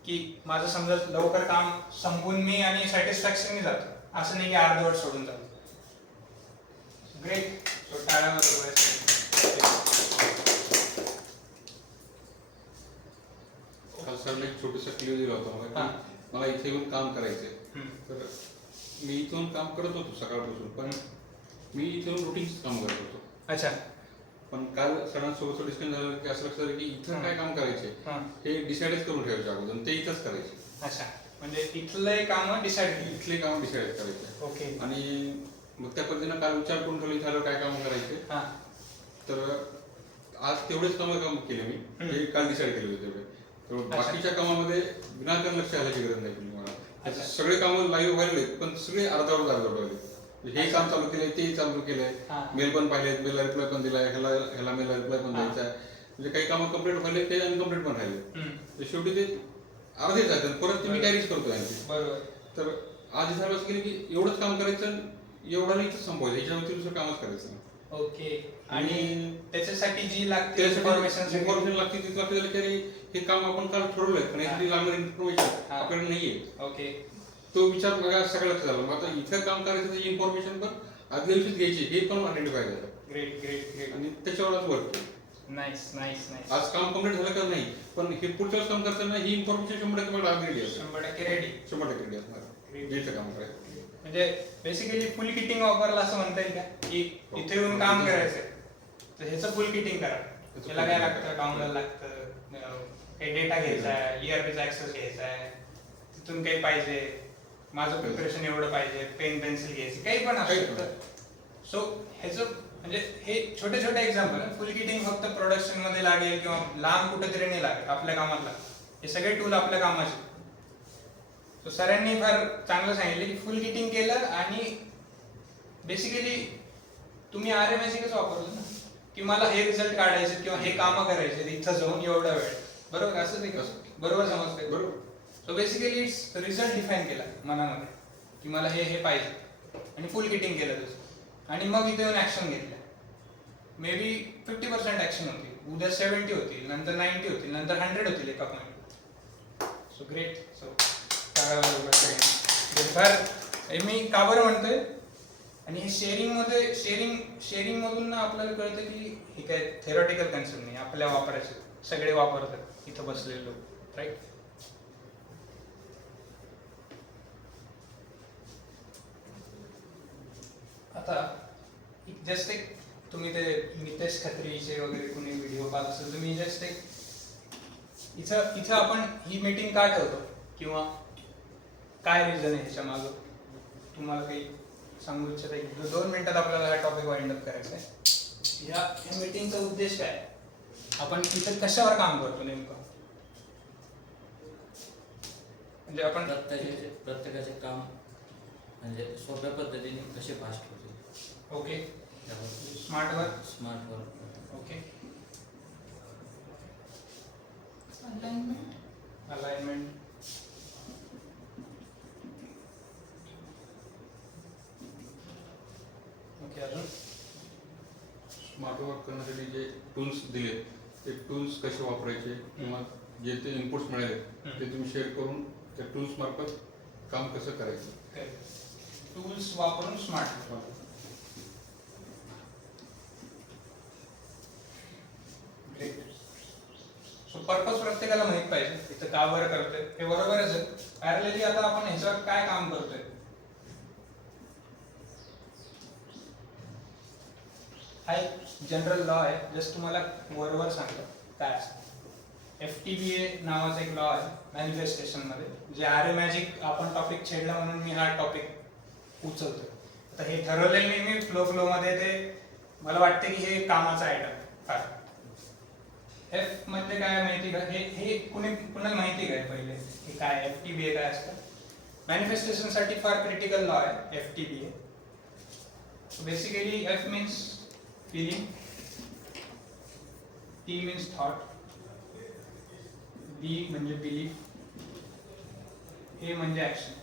की माझं समजा लवकर काम संपून मी आणि सॅटिस्फॅक्शनने जातो, असं नाही की अर्धवट सोडून जातो. ग्रेट. सो टाळ्या काल सरांनी एक छोटंसं क्लिअर दिला होता मला की मला इथे येऊन काम करायचंय. तर मी इथून काम करत होतो सकाळपासून, पण मी इथे येऊन रुटीनच काम करत होतो. अच्छा. पण काल सरांसोबत डिस्कशन झालं की असं लक्षात आलं की इथं काय काम करायचे हे डिसाईडच करून ठेवायचे अगोदर, आणि ते इथंच करायचे. अच्छा, म्हणजे इथले काम डिसाईड इथले काम डिसाईड करायचे. ओके. आणि मग त्या पद्धतीनं काल विचार करून ठेवले झालं काय काम करायचे. तर आज तेवढेच काम केले मी, हे काल डिसाईड केले होते तेवढे. तर बाकीच्या कामामध्ये विनाकारण लक्ष घालायची गरज नाही तुम्ही मला. सगळे कामं लाईव्ह व्हायला, पण सगळे अर्धवट व्हायले. हे काम चालू केलंय, ते चालू केलंय, मेल पण पाहिले, मेलला रिप्लाय पण दिलाय, ह्याला मेलला रिप्लाय पण द्यायचा आहे. म्हणजे काही कामं कम्प्लीट व्हायले, ते अनकम्प्लीट पण राहिले. शेवटी ते अर्धेच आहेत, परत ते मी कॅरीच करतोय आणखी. बरोबर. तर आज झालं असं केलं की एवढंच काम करायचं, एवढं नाही तर संपवायचं, ह्याच्यावरती दुसरं कामच करायचं. ओके. आणि त्याच्यासाठी जी लागते इन्फॉर्मेशन लागते तिथं लागते झालं की हे काम आपण काल ठरवलंय, पण यासाठी लागणारी इन्फॉर्मेशन आपल्याकडे नाहीये. ओके. तो विचार बघा सगळं लक्षात झालं. मग आता इथं काम करायचं त्याची इन्फॉर्मेशन पण आदल्या दिवशीच घ्यायची, हे पण आयडेंटिफाय करायचं. Great great great. आणि त्याच्यावरच वर्क. Nice nice nice. आज काम कम्प्लीट झालं का नाही, पण हे पुढच्या काम करताना ही इन्फॉर्मेशन 100% मला आज रेडी असते. 100% रेडी. 100% रेडी असणार घ्यायचं काम करायचं. म्हणजे बेसिकली फुल किटिंग वापरला असं म्हणता येईल का, की इथे येऊन काम करायचंय तर ह्याचं फुल किटिंग करा. त्याला काय लागतं, डाउनलोड लागतं, काही डेटा घ्यायचा आहे, ERPचा ऍक्सेस घ्यायचा आहे, तिथून काही पाहिजे, माझं प्रिपरेशन एवढं पाहिजे, पेन पेन्सिल घ्यायची, काही पण असू शकतं. सो ह्याचं म्हणजे हे छोटे छोटे एक्झाम्पल. फुल किटिंग फक्त प्रोडक्शन मध्ये लागेल किंवा लांब कुठेतरी नाही लागेल आपल्या कामातला. हे सगळे टूल आपल्या कामाचे. सो सरांनी फार चांगलं सांगितलं की फुल किटिंग केलं आणि बेसिकली तुम्ही RMSच वापरलं ना, की मला हे रिझल्ट काढायचे किंवा हे कामं करायचे इथं जाऊन एवढा वेळ. बरोबर असं नाही का? बरोबर समजतंय? बरोबर. So basically it's result define केला मनामध्ये की मला हे हे पाहिजे आणि फुल किटिंग केलं तसं. आणि मग इथे येऊन ऍक्शन घेतल्या. मे बी 50% ऍक्शन होती, उद्या 70 होतील, नंतर 90 होतील, नंतर 100 होतील एका पॉईंट. So great. सो फार मी का बरं म्हणतोय, आणि हे शेअरिंग मधून ना आपल्याला कळतं की हे काय थेरॉटिकल कन्सेप्ट नाही, आपल्या वापरायचे सगळे वापरतात इथं बसलेले लोक. राईट. आता जस्ट एक तुम्ही ते नितेश खत्रीचे वगैरे कुणी व्हिडिओ पाहत असेल, तुम्ही जस्ट एक इथं आपण ही मीटिंग का ठेवतो किंवा काय रिझन आहे ह्याच्या मागं, तुम्हाला काही सांगू इच्छिता? 2 मिनिटात आपल्याला हा टॉपिक वाइंड अप करायचा आहे. ह्या मीटिंगचा उद्देश काय, आपण इथं कशावर काम करतो नेमकं, म्हणजे आपण प्रत्येकाचे काम म्हणजे सोप्या पद्धतीने कसे फास्ट होतील. Okay. Smart work. Okay. Alignment. Okay. अजून स्मार्ट वर्क करण्यासाठी जे टूल्स दिले ते टूल्स कसे वापरायचे किंवा जे ते इनपुट्स मिळाले ते तुम्ही शेअर करून त्या टूल्स मार्फत काम कसं करायचं. टूल्स वापरून स्मार्ट. सो पर्पज प्रत्येकाला माहित पाहिजे इथं का बरं करतोय, हे बरोबरच आहे. पॅरलली आता आपण ह्याच्यावर काय काम करतोय. हा एक जनरल लॉ आहे, जस्ट तुम्हाला वरवर सांगतो काय असतं. FTBA नावाचा एक लॉ आहे मॅनिफेस्टेशन मध्ये, जे RMSजिक आपण टॉपिक छेडला म्हणून मी हा टॉपिक उचलतोय. आता हे ठरवलेलं नाही मी फ्लो मध्ये, ते मला वाटते की हे कामाचं आयटम फार. F म्हणजे काय माहिती का, हे कुणाला माहिती काय पहिले की काय FTBA काय असतं. मॅनिफेस्टेशन साठी फार क्रिटिकल लॉ आहे FTBA. Basically F means feeling, T means thought, B म्हणजे belief, A म्हणजे action.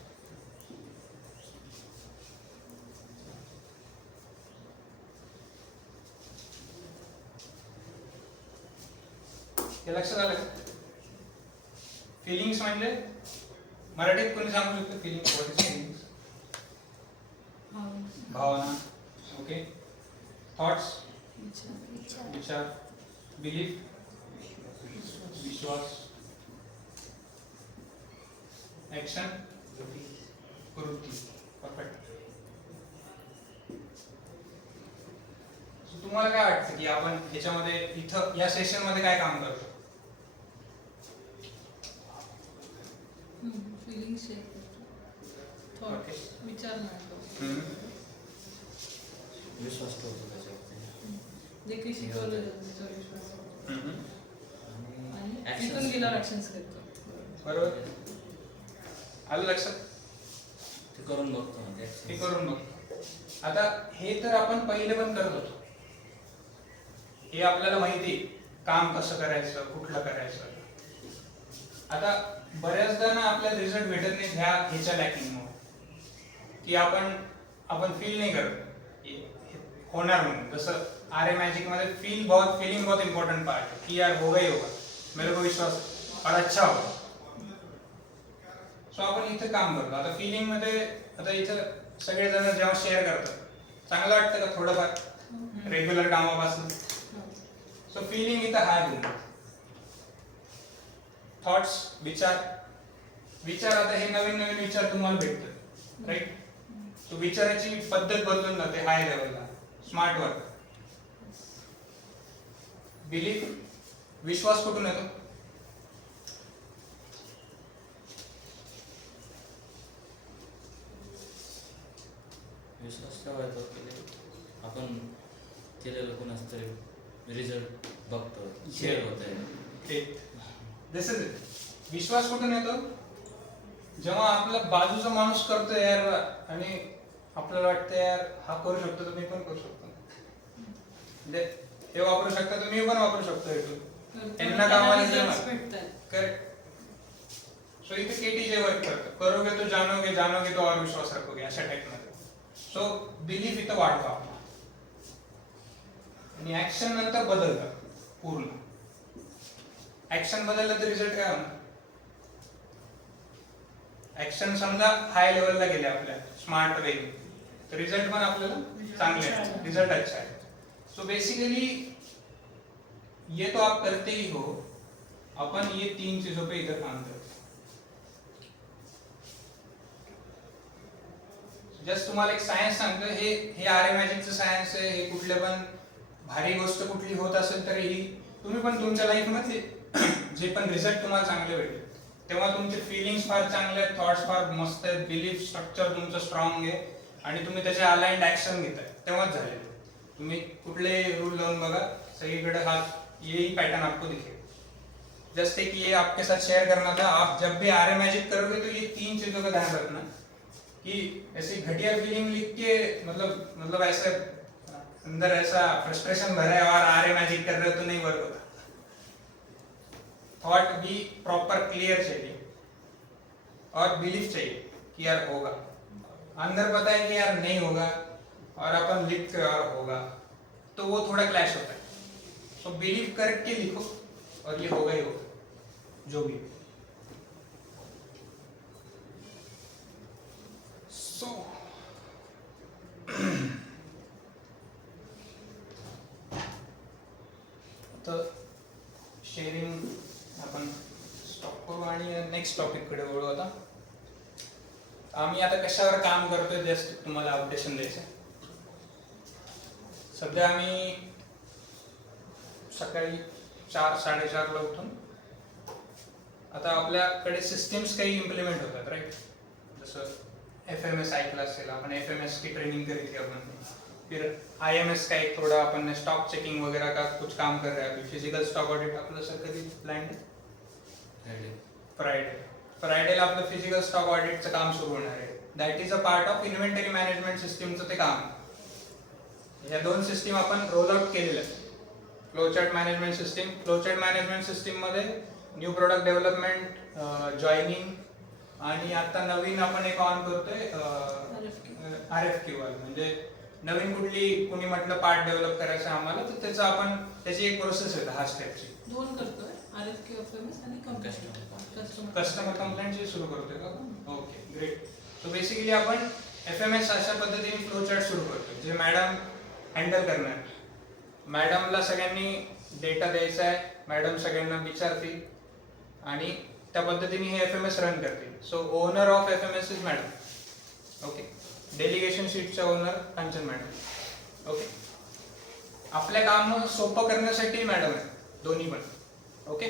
हे लक्षात आलं का? फिलिंग्स म्हणजे मराठीत कोणी सांगू शकतो फिलिंग्स? What is feelings? भावना. ओके. थॉट्स, विचार, बिलीफ, विश्वास, ऍक्शन, कृती. परफेक्ट. तुम्हाला काय वाटतं की आपण ह्याच्यामध्ये इथं या सेशन मध्ये काय काम करतो? फिलिंग्स शेअर करतो, थॉट्स, विचार मांडतो, विश्वास ठेवतो त्याच्यावरती. जे काही शिकवलं जातं त्याच्यावर विश्वास ठेवतो. आणि actions. तिथून गेल्यावर ऍक्शन्स करतो. बरोबर. आलं लक्षात? ते करून बघतो म्हणजे ते करून बघ. आता हे तर आपण पहिले पण करत होतो, हे आपल्याला माहिती काम कसं करायचं, कुठलं करायचं. आता बऱ्याचदा ना आपल्याला रिझल्ट भेटत नाही ह्याच्या लॅकिंगमुळे, की आपण फील नाही करत होणार म्हणून. जसं आर्य मॅजिक मध्ये फीलिंग बहुत इंपॉर्टंट पार्ट है कि यार होगा ही होगा, मेरे को विश्वास और अच्छा होगा. सो आपण इथे काम करतो. आता फिलिंग मध्ये आता इथं सगळेजण जेव्हा शेअर करतात चांगलं वाटतं का थोडंफार रेग्युलर कामापासून? सो फिलिंग इथं हाय होऊन थॉट्स, विचार आता हे नवीन विचार तुम्हाला भेटतात, राईट? सो विचाराची पद्धत बदलून जाते हाय लेवलला, स्मार्ट वर्क. बिलीफ, विश्वास कुठून येतो? विश्वास ठेवायचा की आपण केलेलं कोणाच तरी रिझल्ट बघतो, शेअर होत आहे. दिस इज इट. विश्वास कुठून येतो? जेव्हा आपला बाजूचा माणूस करतो यार आणि आपल्याला वाटतं यार हा करू शकतो तर मी पण करू शकतो, म्हणजे हे वापरू शकता तर मी पण वापरू शकतो. यांना कामाला करेक्ट. सो इथे केटीजे वर्क करतं, करोगे तो जानोगे तो और विश्वास रखोगे, अशा टाइप मध्ये. सो बिलीफ इथं वाढतो आपला आणि ऍक्शन नंतर बदलतं पूर्ण. ऍक्शन बदललं तर रिझल्ट काय होणार? ऍक्शन समजा हाय लेवलला गेले आपल्या स्मार्ट वे, तर रिझल्ट पण आपल्याला चांगले आहे, रिझल्ट अच्छा आहे. सो बेसिकली ये तो आप करते ही हो, अपन ये 3 चीजों पे इधर काम करते. जस्ट तुम्हाला एक सायन्स सांगतो, हे आर्य मॅजिकचं सायन्स आहे. हे कुठले पण भारी गोष्ट कुठली होत असेल तर ही तुम्ही पण तुमच्या लाईफ मध्ये जे पण रिझल्ट तुम्हाला चांगले भेटेल तेव्हा तुमचे फिलिंग्स फार चांगले आहेत, थॉट्स फार मस्त आहेत, बिलीफ स्ट्रक्चर तुमचं स्ट्रॉंग आहे आणि तुम्ही त्याचे अलाइंड ऍक्शन घेताय तेव्हाच झाले. तुम्ही कुठले रूल लावून बघा, सगळीकडे हा यही पैटर्न आपको दिखेगा. जस्ट कि ये आपके साथ शेयर करना था. आप जब भी आर्य मैजिक करोगे तो ये 3 चीजों का ध्यान रखना कि ऐसी घटिया फीलिंग लिख के मतलब ऐसे अंदर ऐसा फ्रस्ट्रेशन भरा है और आर्य मैजिक कर रहे हो तो नहीं वर्क होता. थॉट भी प्रॉपर क्लियर चाहिए और बिलीफ चाहिए कि यार होगा. अंदर पता है कि यार नहीं होगा और अपन लिख के यार होगा, तो वो थोड़ा क्लैश होता है. सो बिलीव करके लिखो और ये होगा ही होगा जो भी. सो आता शेअरिंग आपण स्टॉप करू आणि नेक्स्ट टॉपिक कडे वळू. आता आम्ही आता कशावर काम करतोय जस्ट तुम्हाला अपडेशन द्यायचं. सध्या आम्ही सकाळी 4-4:30 ला उठून आता आपल्याकडे सिस्टीम्स काही इम्प्लिमेंट होतात, राईट? जसं FMS ऐकलं असेल आपण, FMS की ट्रेनिंग करी थी अपन. फिर IMS का एक थोड़ा अपन ने स्टॉक चेकिंग वगैरह का कुछ काम कर रहे हैं अभी. फिजिकल स्टॉक ऑडिट आपलं सर कधी प्लॅन आहे? फ्रायडेला आपलं फिजिकल स्टॉक ऑडिटचं काम सुरू होणार आहे. That is a part of inventory management सिस्टीमचं ते काम. या 2 सिस्टीम आपण रोल आउट केलेल्या आहेत. फ्लोचार्ट मॅनेजमेंट सिस्टीम मध्ये न्यू प्रोडक्ट डेव्हलपमेंट, जॉईनिंग आणि आता नवीन आपण एक ऑन करतोय RFQ वाला. म्हणजे नवीन कुणी म्हटलं पार्ट डेव्हलप करायचं आम्हाला तर त्याचं आपण त्याची एक प्रोसेस आहे 10 स्टेपची. 2 करतोय RFQ FMS आणि कस्टमर कस्टमर कंप्लेंटची सुरू करतोय का? Okay great. सो बेसिकली आपण FMS अशा पद्धतीने फ्लो चार्ट सुरू करतो जे मॅडम हँडल करणार. मॅडमला सगळ्यांनी डेटा द्यायचा आहे, मॅडम सगळ्यांना विचारतील आणि त्या पद्धतीने हे FMS रन करतील. So owner of FMS is madam. Okay. Delegation शीटच्या ओनर कांचन मॅडम. ओके. आपल्या काम सोपं करण्यासाठी मॅडम आहे दोन्ही पण. ओके.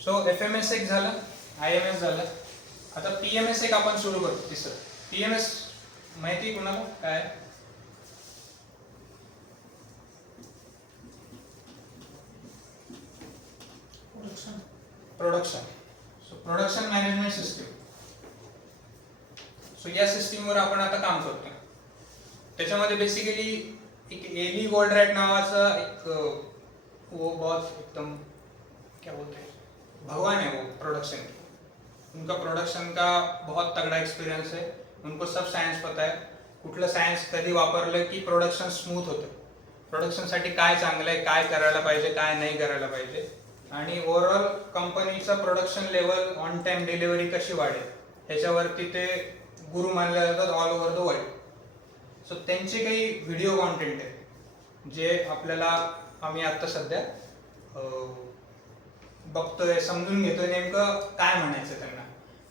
सो FMS एक झालं, IMS झालं. आता PMS एक आपण सुरू करतो तिसरं. PMS माहिती कुणाला काय? Production. So production management system. So या सिस्टीमवर आपण आता काम करतो. त्याच्यामध्ये बेसिकली एक एली गोल्डरॅट नावाचा एक वो बहुत एकदम क्या बोलते हैं भगवान है वो प्रोडक्शन की. उनका प्रोडक्शन का बहुत तगड़ा एक्सपीरियंस है. उनको सब सायन्स पता है. कुठलं सायन्स कधी वापरलं की प्रोडक्शन स्मूथ होतं. प्रोडक्शनसाठी काय चांगलं आहे, काय करायला पाहिजे, काय नाही करायला पाहिजे आणि ओव्हरऑल कंपनीचं production level, on time delivery कशी वाढेल ह्याच्यावरती ते गुरु मानले जातात all over the world. So त्यांचे काही व्हिडिओ कॉन्टेंट आहे जे आपल्याला आम्ही आता सध्या बघतोय, समजून घेतोय नेमकं काय म्हणायचं त्यांना.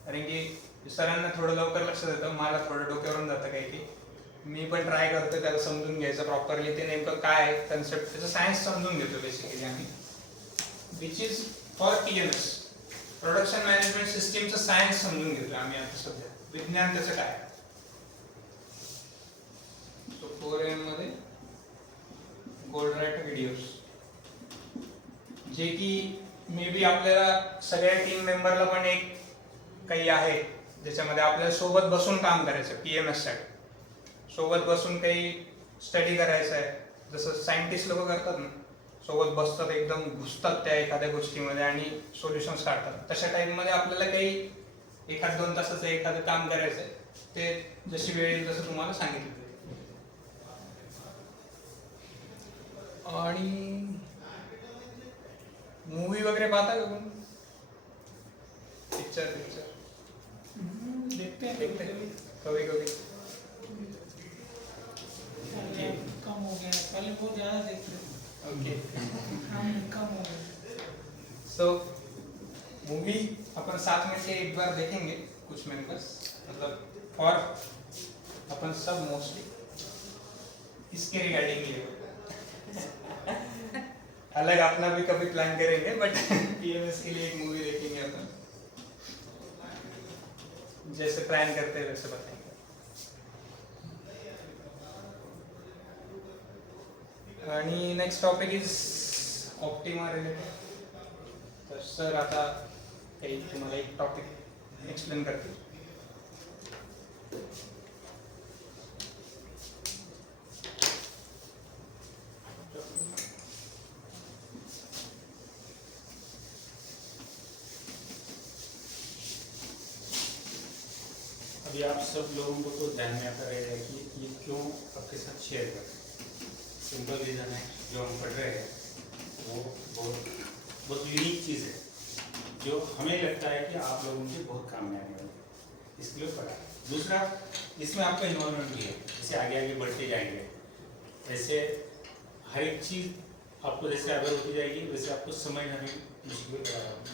कारण की सरांना थोडं लवकर लक्षात येतं, मला थोडं डोक्यावरून जातं काही की मी पण ट्राय करतो त्याला समजून घ्यायचं प्रॉपरली. ते नेमकं काय कन्सेप्ट त्याचं सायन्स समजून घेतो बेसिकली आम्ही. Which is for PMS production management सिस्टीमचं सायन्स समजून घेतलं आम्ही आता सध्या. विज्ञान त्याचं काय. 4AM मध्ये गोल्डरॅट व्हिडिओज जे की मे बी आपल्याला सगळ्या टीम मेंबरला पण एक काही आहे ज्याच्यामध्ये आपल्याला सोबत बसून काम करायचं. PMS साठी सोबत बसून काही स्टडी करायचं आहे. जसं सायंटिस्ट लोक करतात ना, सोबत बसतात, एकदम घुसतात त्या एखाद्या गोष्टीमध्ये आणि सोल्युशन्स काढतात. तशा टाईममध्ये आपल्याला काही 1-2 तासाचं एखादं काम करायचं आहे. ते जशी वेळ येईल तसं तुम्हाला सांगितलं. आणि मूवी वगैरे पाहता का कोण? पिक्चर देखते हैं कभी कभी. कम हो गया, पहले बहुत ज्यादा देखते थे. ओके. कम हो गया. सो मूवी अपन साथ में से एक बार देखेंगे कुछ मेंबर्स, मतलब फॉर अपन सब मोस्टली इसके रिगार्डिंग ही है. अलग अपना भी कभी प्लान करेंगे बट PMS के लिए एक मूवी देखेंगे अपन. जैसे प्लान करते हैं वैसे बताएंगे. आणि next topic is optima related. तर सर आता काही तुम्हाला एक टॉपिक एक्सप्लेन करतील. अभी आप सब लोगों को तो ध्यान में आता रहेगा कि ये क्यों आपके साथ शेयर कर रहे हैं. सिंपल रीज़न है, जो हम पढ़ रहे हैं वो बहुत यूनिक चीज़ है जो हमें लगता है कि आप लोगों के बहुत काम में आने वाली है, इसके लिए पढ़ा. दूसरा, इसमें आपका इन्वॉल्वमेंट भी है. जैसे आगे आगे बढ़ते जाएंगे वैसे हर एक चीज़ आपको जैसे अगर होती जाएगी वैसे आपको समझने में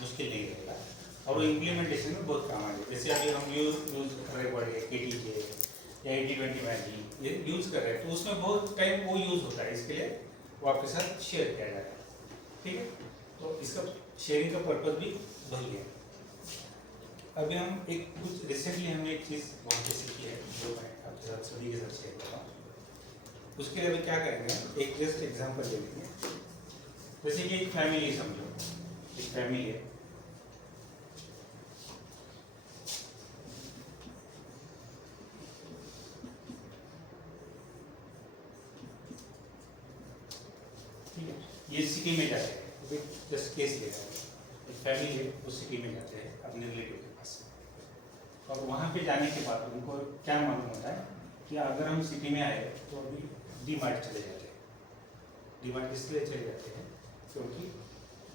मुश्किल नहीं रहेगा और वो इम्प्लीमेंटेशन में बहुत काम आएगा. जैसे अभी हम यूज़ कर रहे पड़े KTJ या 80-20 मैजिक ये यूज़ कर रहे हैं तो उसमें बहुत टाइम वो यूज़ होता है. इसके लिए वो आपके साथ शेयर किया जाता है. ठीक है, तो इसका शेयरिंग का पर्पज़ भी वही है. अभी हम एक कुछ रिसेंटली हमने एक चीज़ बहुत सी सीखी है जो मैं आपके साथ सभी के साथ शेयर करता हूँ. उसके लिए अभी क्या करेंगे, एक जस्ट एग्जाम्पल ले लेंगे. जैसे कि एक फैमिली समझो, एक फैमिली है. ये सिटी में जाते हैं, जस्ट केस ले रहा है. एक फैमिली है वो सिटी में जाते हैं अपने रिलेटिव के पास और वहाँ पे जाने के बाद उनको क्या मालूम होता है कि अगर हम सिटी में आए तो अभी DMart चले जाते हैं. DMart इसलिए चले जाते हैं क्योंकि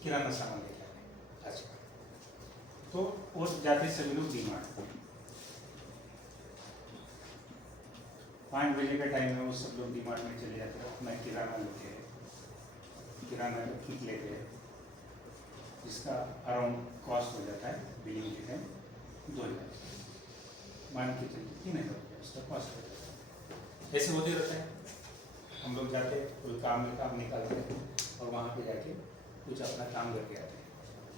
किराना सामान लेके आए. अच्छा, तो वो जाते सभी लोग डीमार्ट 5 बजे का टाइम है, वो सब लोग डीमार्ट में चले जाते हैं, अपना किराना लेते हैं, किराना का किट लेते हैं, जिसका अराउंड कॉस्ट हो जाता है बिलिंग के टाइम 2000, मान के चलिए 3000 रुपये उसका कॉस्ट हो जाता है। ऐसे होते रहता है, हम लोग जाते हैं, कोई काम में काम निकालते हैं और वहाँ पे जाके कुछ अपना काम करके आते हैं।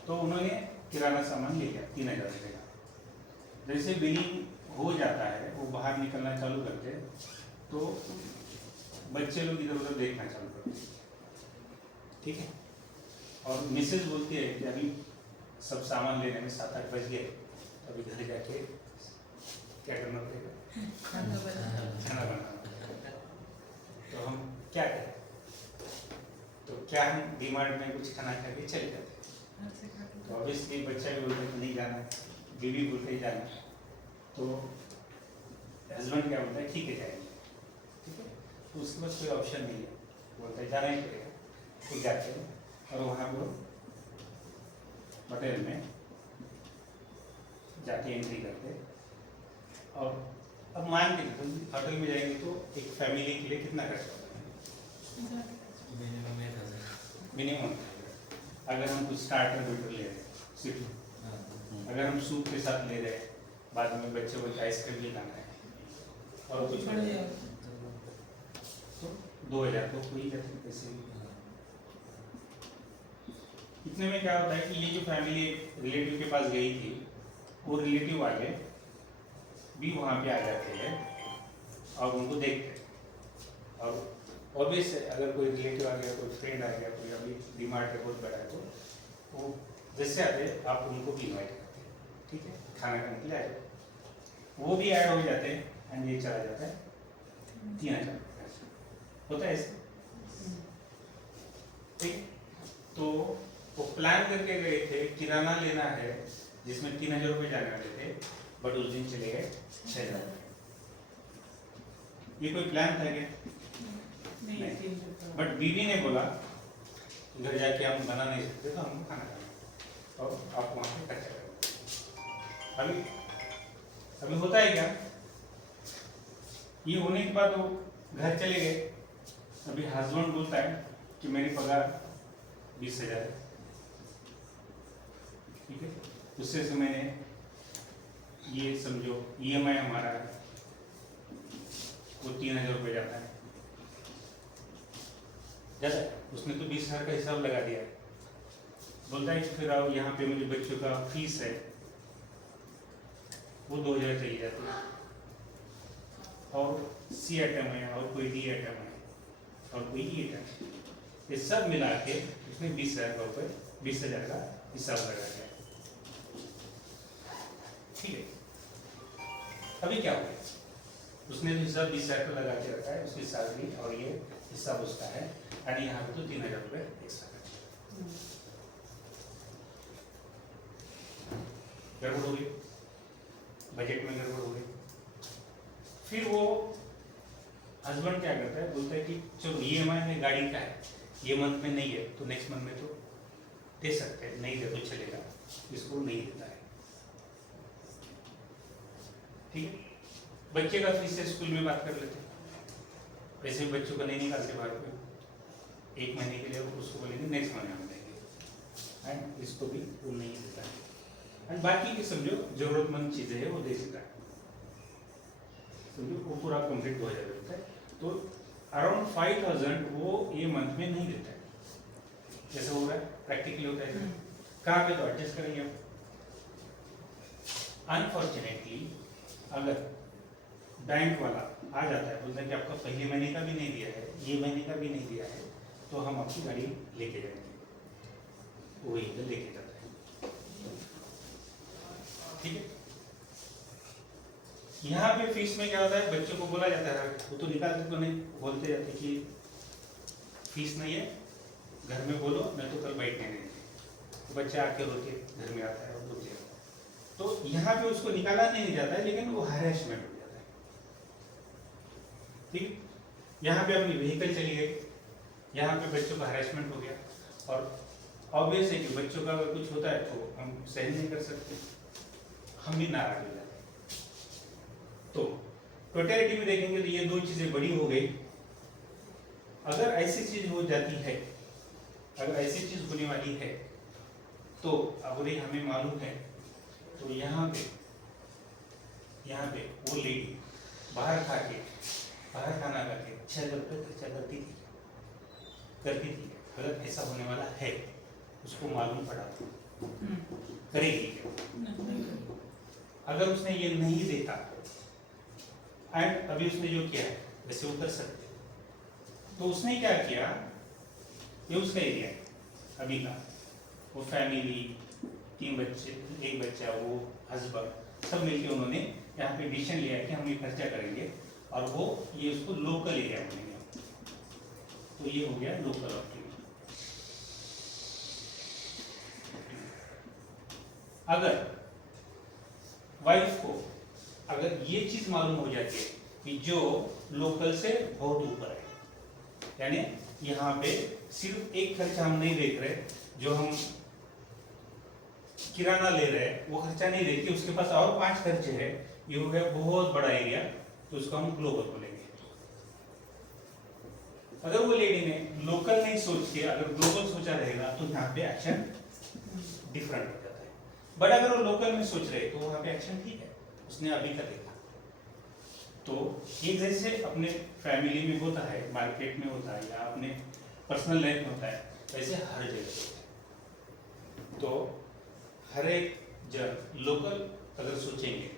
तो उन्होंने किराना सामान ले लिया 3000 रुपये का। जैसे बिलिंग हो जाता है, वो बाहर निकलना चालू करते हैं, तो बच्चे लोग इधर उधर देखना चालू करते हैं, ठीक है। और मिसेज बोलती है कि अभी सब सामान लेने में 7-8 बज गए, अभी घर जाके क्या करना पड़ेगा, खाना बनाना पड़ेगा। तो हम क्या करें, तो क्या हम डीमार्ट में कुछ खाना खा के चले जाते हैं। तो ऑब्वियसली बच्चा भी बोलते कि नहीं जाना, बीवी बोलते ही जाना, तो हस्बैंड क्या बोलता है, ठीक है जाएंगे, ठीक है। तो उसके पास कोई ऑप्शन नहीं है, बोलता है जाना ही पड़ेगा। तो जाते हैं और वहाँ वो होटल में जाके एंट्री करते, और अब मान के होटल में जाएंगे तो एक फैमिली के लिए कितना खर्च होता है, मिनिमम 1000। मिनिमम। अगर हम कुछ स्टार्टर वेटर ले रहे हैं सिर्फ, अगर हम सूप के साथ ले रहे हैं, बाद में बच्चे को आइसक्रीम भी लाना है और कुछ बढ़ जाएगा। तो 2000 तो कोई जाते पैसे भी। इतने में क्या होता है कि ये जो फैमिली रिलेटिव के पास गई थी, वो रिलेटिव वाले भी वहाँ पे आ जाते हैं और उनको देखते हैं। और ऑब्वियस है, अगर कोई रिलेटिव आ गया, कोई फ्रेंड आ गया, कोई अभी डीमार्ट है बहुत बड़ा है, तो वो जैसे आते हैं आप उनको भी इन्वाइट करते हैं, ठीक है, खाना खाने के लिए आए, वो भी ऐड हो जाते हैं एंड ये चला जाता है 3000 होता है ऐसे, ठीक। तो वो प्लान करके गए थे, किराना लेना है जिसमें 3000 रुपये जाने वाले थे, बट उस दिन चले गए 6000 रुपये। ये कोई प्लान था क्या? नहीं। बट बीवी ने बोला घर जाके हम बना नहीं सकते, तो हमको खाना खाना और आप वहाँ पे खर्चा करो। अभी होता है क्या, ये होने के बाद वो घर चले गए, अभी हस्बैंड बोलता है कि मेरी पगार 20,000 है, ठीक है, उससे से मैंने ये समझो EMI हमारा वो 3000 रुपये जाता है, जैसा उसने तो 20,000 का हिसाब लगा दिया। बोलता है कि फिर आओ यहाँ पे मुझे बच्चों का फीस है, वो 2000 चली जाती है, और C आइटम है, और कोई D आइटम है, और कोई E आइटम, ये सब मिला के उसने 20,000 का हिसाब लगा दिया, ठीक है। अभी क्या हो गया, उसने तो हिसाब 20,000 का लगा के रखा है, उसकी सैलरी और ये हिसाब उसका है, और यहाँ पे तो 3000 रुपये एक्स्ट्रा गड़बड़ हो गई, बजट में गड़बड़ हो गई। फिर वो हस्बैंड क्या करता है, बोलता है कि चलो EMI में गाड़ी का है, ये मंथ में नहीं है तो नेक्स्ट मंथ में तो दे सकते हैं, नहीं दे तो चलेगा, इसको नहीं देता है, ठीक है। बच्चे का फीस से स्कूल में बात कर लेते हैं, वैसे भी बच्चों का नहीं निकालते बाहर पे, 1 महीने के लिए उसको बोलेंगे नेक्स्ट महीने हम देंगे, एंड इसको भी वो नहीं देता है, एंड बाकी की समझो जरूरतमंद चीजें हैं वो दे देता है, समझो वो पूरा कंप्लीट हो जाता है। तो अराउंड 5000 वो ये मंथ में नहीं देता है, जैसे हो रहा है प्रैक्टिकली होता है, कहाँ पे तो एडजस्ट करेंगे हम। अनफॉर्चुनेटली अगर बैंक वाला आ जाता है, बोलता है कि आपका पहले महीने का भी नहीं दिया है, ये महीने का भी नहीं दिया है, तो हम आपकी गाड़ी लेके जाएंगे, वो इधर लेके जाता है, ठीक है। यहाँ पे फीस में क्या होता है, बच्चों को बोला जाता है, वो तो निकालते तो नहीं, बोलते जाते कि फीस नहीं है, घर में बोलो मैं तो कल बैठने नहीं देंगे, तो बच्चा आके रोके घर में आता है और बोलते जाता है। तो यहाँ पे उसको निकाला नहीं जाता है, लेकिन वो हैरेसमेंट हो जाता है, ठीक। यहाँ पे अपनी व्हीकल चली गई, यहाँ पे बच्चों का हैरेसमेंट हो गया, और ऑब्वियस है कि बच्चों का अगर कुछ होता है तो हम सहन नहीं कर सकते, हम भी नाराज हो जाते हैं। तो टोटलिटी में देखेंगे तो ये दो चीजें बड़ी हो गई। अगर ऐसी चीज हो जाती है, अगर ऐसी चीज होने वाली है तो अगर ये हमें मालूम है तो यहाँ पे वो लेडी बाहर खाना खा के 6 लाख रुपये खर्चा करती थी। अगर ऐसा होने वाला है, उसको मालूम पड़ा तो करेगी क्या? अगर उसने ये नहीं देखा एंड अभी उसने जो किया है वैसे वो कर सकते, तो उसने क्या किया, ये उसका एरिया है अभी का, वो फैमिली 3 बच्चे, 1 बच्चा, वो हस्बैंड, सब मिलके उन्होंने यहाँ पे डिसीजन लिया है कि हम ये खर्चा करेंगे और वो ये उसको लोकल एरिया बनेंगे। तो ये हो गया लोकल ऑप्टिमा। अगर वाइफ को अगर ये चीज मालूम हो जाती है कि जो लोकल से बहुत ऊपर है, यानी यहाँ पे सिर्फ एक खर्चा हम नहीं देख रहे, जो हम किराना ले रहे हैं वो खर्चा नहीं देखते, उसके पास और 5 खर्चे हैं, ये हो गया बहुत बड़ा एरिया, तो उसको हम ग्लोबल बोलेंगे। अगर वो लेडी ने लोकल नहीं सोच के अगर ग्लोबल सोचा रहेगा तो यहाँ पे एक्शन डिफरेंट हो जाता है। बट अगर वो लोकल में सोच रहे तो वहाँ पे एक्शन ठीक है, उसने अभी का देखा। तो एक जैसे अपने फैमिली में होता है, मार्केट में होता है, या अपने पर्सनल लाइफ में होता है, वैसे हर जगह होता है। तो हर एक जब लोकल अगर सोचेंगे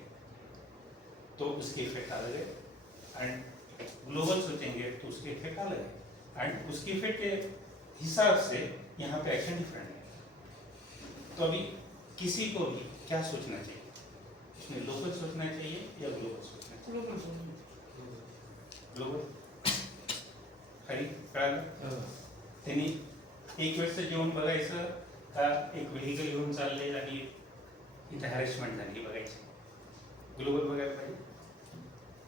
तो उसके इफेक्ट अलग है, एंड ग्लोबल सोचेंगे तो उसके इफेक्ट अलग है, एंड उसके इफेक्ट के हिसाब से यहाँ पे एक्शन डिफरेंट है। तो अभी किसी को भी क्या सोचना चाहिए, उसने लोकल सोचना चाहिए या ग्लोबल सोचना चाहिए? ग्लोबल खरी कळालं त्यांनी एक वेळचं जेवण बघायचं का एक व्हेकल घेऊन चालले आणि इथे हॅरेसमेंट झाली बघायची, ग्लोबल बघायला पाहिजे।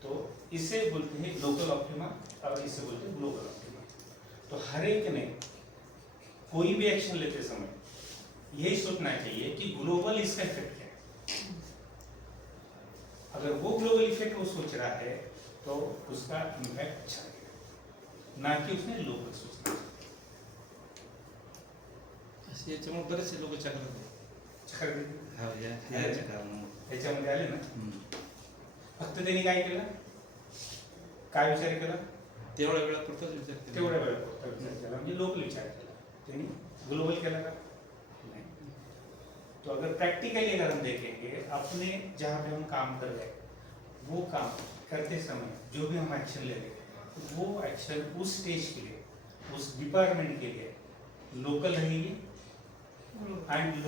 तो इसे बोलते हैं लोकल ऑप्टिमा और इसे बोलते हैं ग्लोबल ऑप्टिमा। तो हर एक ने कोई भी एक्शन लेते समय यही सोचना चाहिए कि ग्लोबल इसका इफेक्ट क्या है। अगर वो ग्लोबल इफेक्ट वो सोच रहा है तो उसका इम्पैक्ट अच्छा लगेगा, ना कि उसने लोकल सोचना चाहिए। असे याच्यामुळे बरेचसे लोक चक्रात याच्यामध्ये आले ना, फक्त त्यांनी काय केलं, काय विचार केला, तेवढ्या वेळापुरताच विचार केला. तेवढ्या वेळापुरता विचार केला, म्हणजे लोकल विचार केला, त्यांनी ग्लोबल केला का नहीं। तो अगर प्रैक्टिकली अगर हम देखेंगे अपने जहाँ पे हम काम कर रहे हैं वो काम करते समय जो भी हम एक्शन ले रहे हैं वो एक्शन उस स्टेज के लिए, उस डिपार्टमेंट के लिए लोकल रहेगी, एंड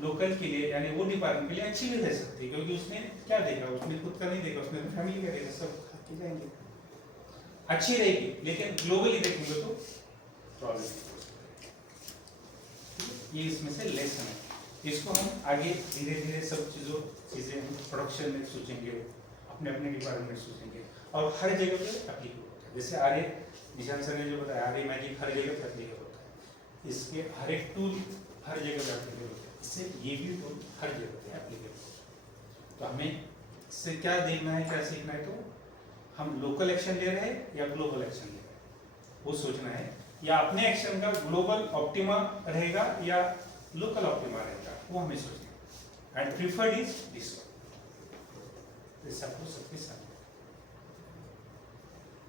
लोकल के लिए यानी वो डिपार्टमेंट के लिए अच्छी भी रह सकती है, क्योंकि उसने क्या देखा, उसने खुद का नहीं देखा, उसने फैमिली का देखा, सब खा के जाएंगे, अच्छी रहेगी। लेकिन ग्लोबली देखेंगे तो प्रॉब्लम, ये इसमें से लेसन है। इसको हम आगे धीरे धीरे सब चीजें हम प्रोडक्शन में सोचेंगे, अपने अपने डिपार्टमेंट में सोचेंगे, और हर जगह पे एप्लीकेबल होता है। जैसे आर्य निशान सर ने जो बताया, आर्य मैजिक हर जगह पे एप्लीकेबल होता है, इसके हर एक टूल हर जगह पे एप्लीकेबल होता है, इससे ये भी टूल हर जगह पे एप्लीकेबल होता है। तो हमें इससे क्या देखना है, क्या सीखना है, तो हम लोकल एक्शन ले रहे हैं या ग्लोबल एक्शन ले रहे हैं वो सोचना है, या अपने एक्शन का ग्लोबल ऑप्टिमा रहेगा या लोकल ऑप्टिमा रहेगा वो हमें सोचना है, end preferred is this one. तो आपको सबके साथ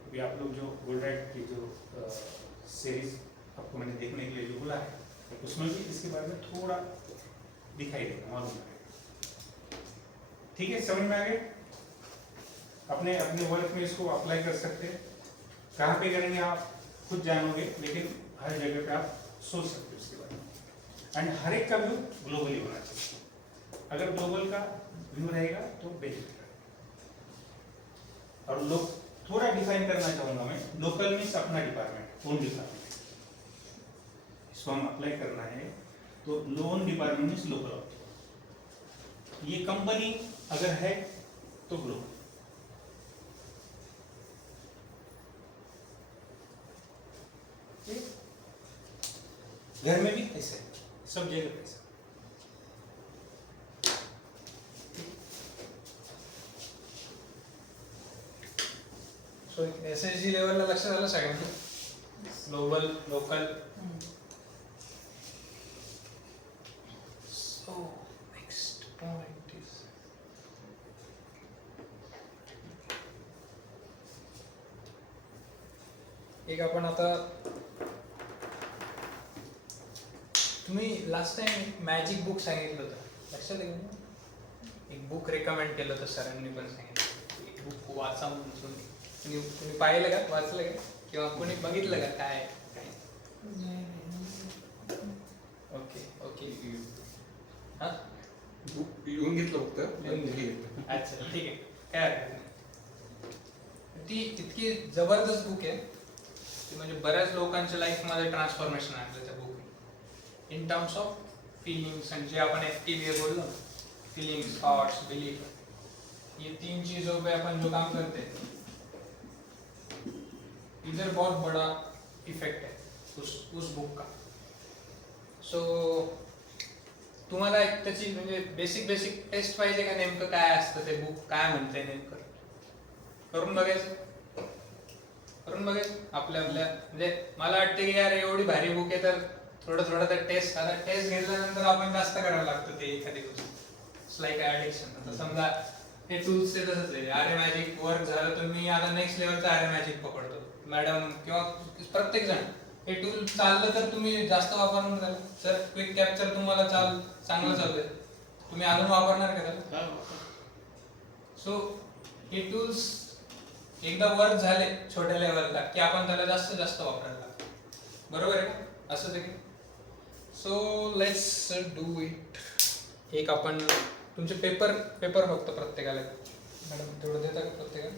अभी आप लोग जो गोल्डराइट की जो सीरीज आपको मैंने देखने के लिए जो बोला है उसमें भी इसके बारे में थोड़ा दिखाई देगा, मालूम है, ठीक है, समझ में आ गया। अपने अपने वर्क में इसको अप्लाई कर सकते हैं, कहाँ पे करेंगे आप खुद जानोगे, लेकिन हर जगह पे आप सोच सकते हो उसके बारे में, एंड हर एक का व्यू ग्लोबली होना चाहिए। अगर ग्लोबल का व्यू रहेगा तो बेनिफिट है। और लोग थोड़ा डिफाइन करना चाहूंगा मैं, local means Apna department, on department, इसको हम अप्लाई करना है तो loan department means local optima. ये कंपनी अगर है तो ग्लोबल, घर में भी ऐसे सब जगह पैसा. सो SSG लेवलला लक्षात आलं सगळ्यांना. Global local. So next point is एक आपण आता तुम्ही लास्ट टाइम मॅजिक बुक सांगितलं होतं लक्षात आहे का? एक बुक रेकमेंड केलं होतं सरांनी पण सांगितलं एक बुक वाचा म्हणून. तुम्ही पाहिलं का वाचलं का किंवा कोणी बघितलं का काय काय? ओके ओके हा बुक येऊन घेतलं फक्त अच्छा ठीक आहे काय हरकत नाही. ती इतकी जबरदस्त बुक आहे ती म्हणजे बऱ्याच लोकांच्या लाईफमध्ये ट्रान्सफॉर्मेशन आणलं त्या book in terms of feelings आणि जे आपण FTBA बोललो फीलिंग्स थॉट्स बिलीफ ये 3 चीजों पे अपन जो काम करते हैं इधर बहुत बड़ा इफेक्ट है उस बुक का. सो तुम्हाला एक त्याची म्हणजे बेसिक टेस्ट पाहिजे का नेमकं काय असतं ते बुक काय म्हणते नेमकं करून बघायचं आपल्या म्हणजे मला वाटतं की यार एवढी भारी बुक आहे तर थोडं तर टेस्ट घेतल्यानंतर आपण जास्त करावं लागतं ते एखादी गोष्ट. It's like addiction. आता समजा हे टूल्स ते तसंच आहे. आर्य मॅजिक वर्क झालं तर मी आता नेक्स्ट लेवलचं आर्य मॅजिक पकडतो. मॅडम किंवा प्रत्येक जण हे टूल चाललं तर तुम्ही जास्त वापरणार त्याला. सर क्विक कॅप्चर तुम्हाला चांगलं चाललंय तुम्ही अजून वापरणार का त्याला? सो हे टूल्स एकदा वर्क झाले छोट्या लेवलला की आपण त्याला जास्त वापरायला लागतो. बरोबर आहे का? असंच आहे की. So let's do it. एक आपण तुमचे पेपर फक्त प्रत्येकाला मॅडम तेवढं देता का प्रत्येकाला?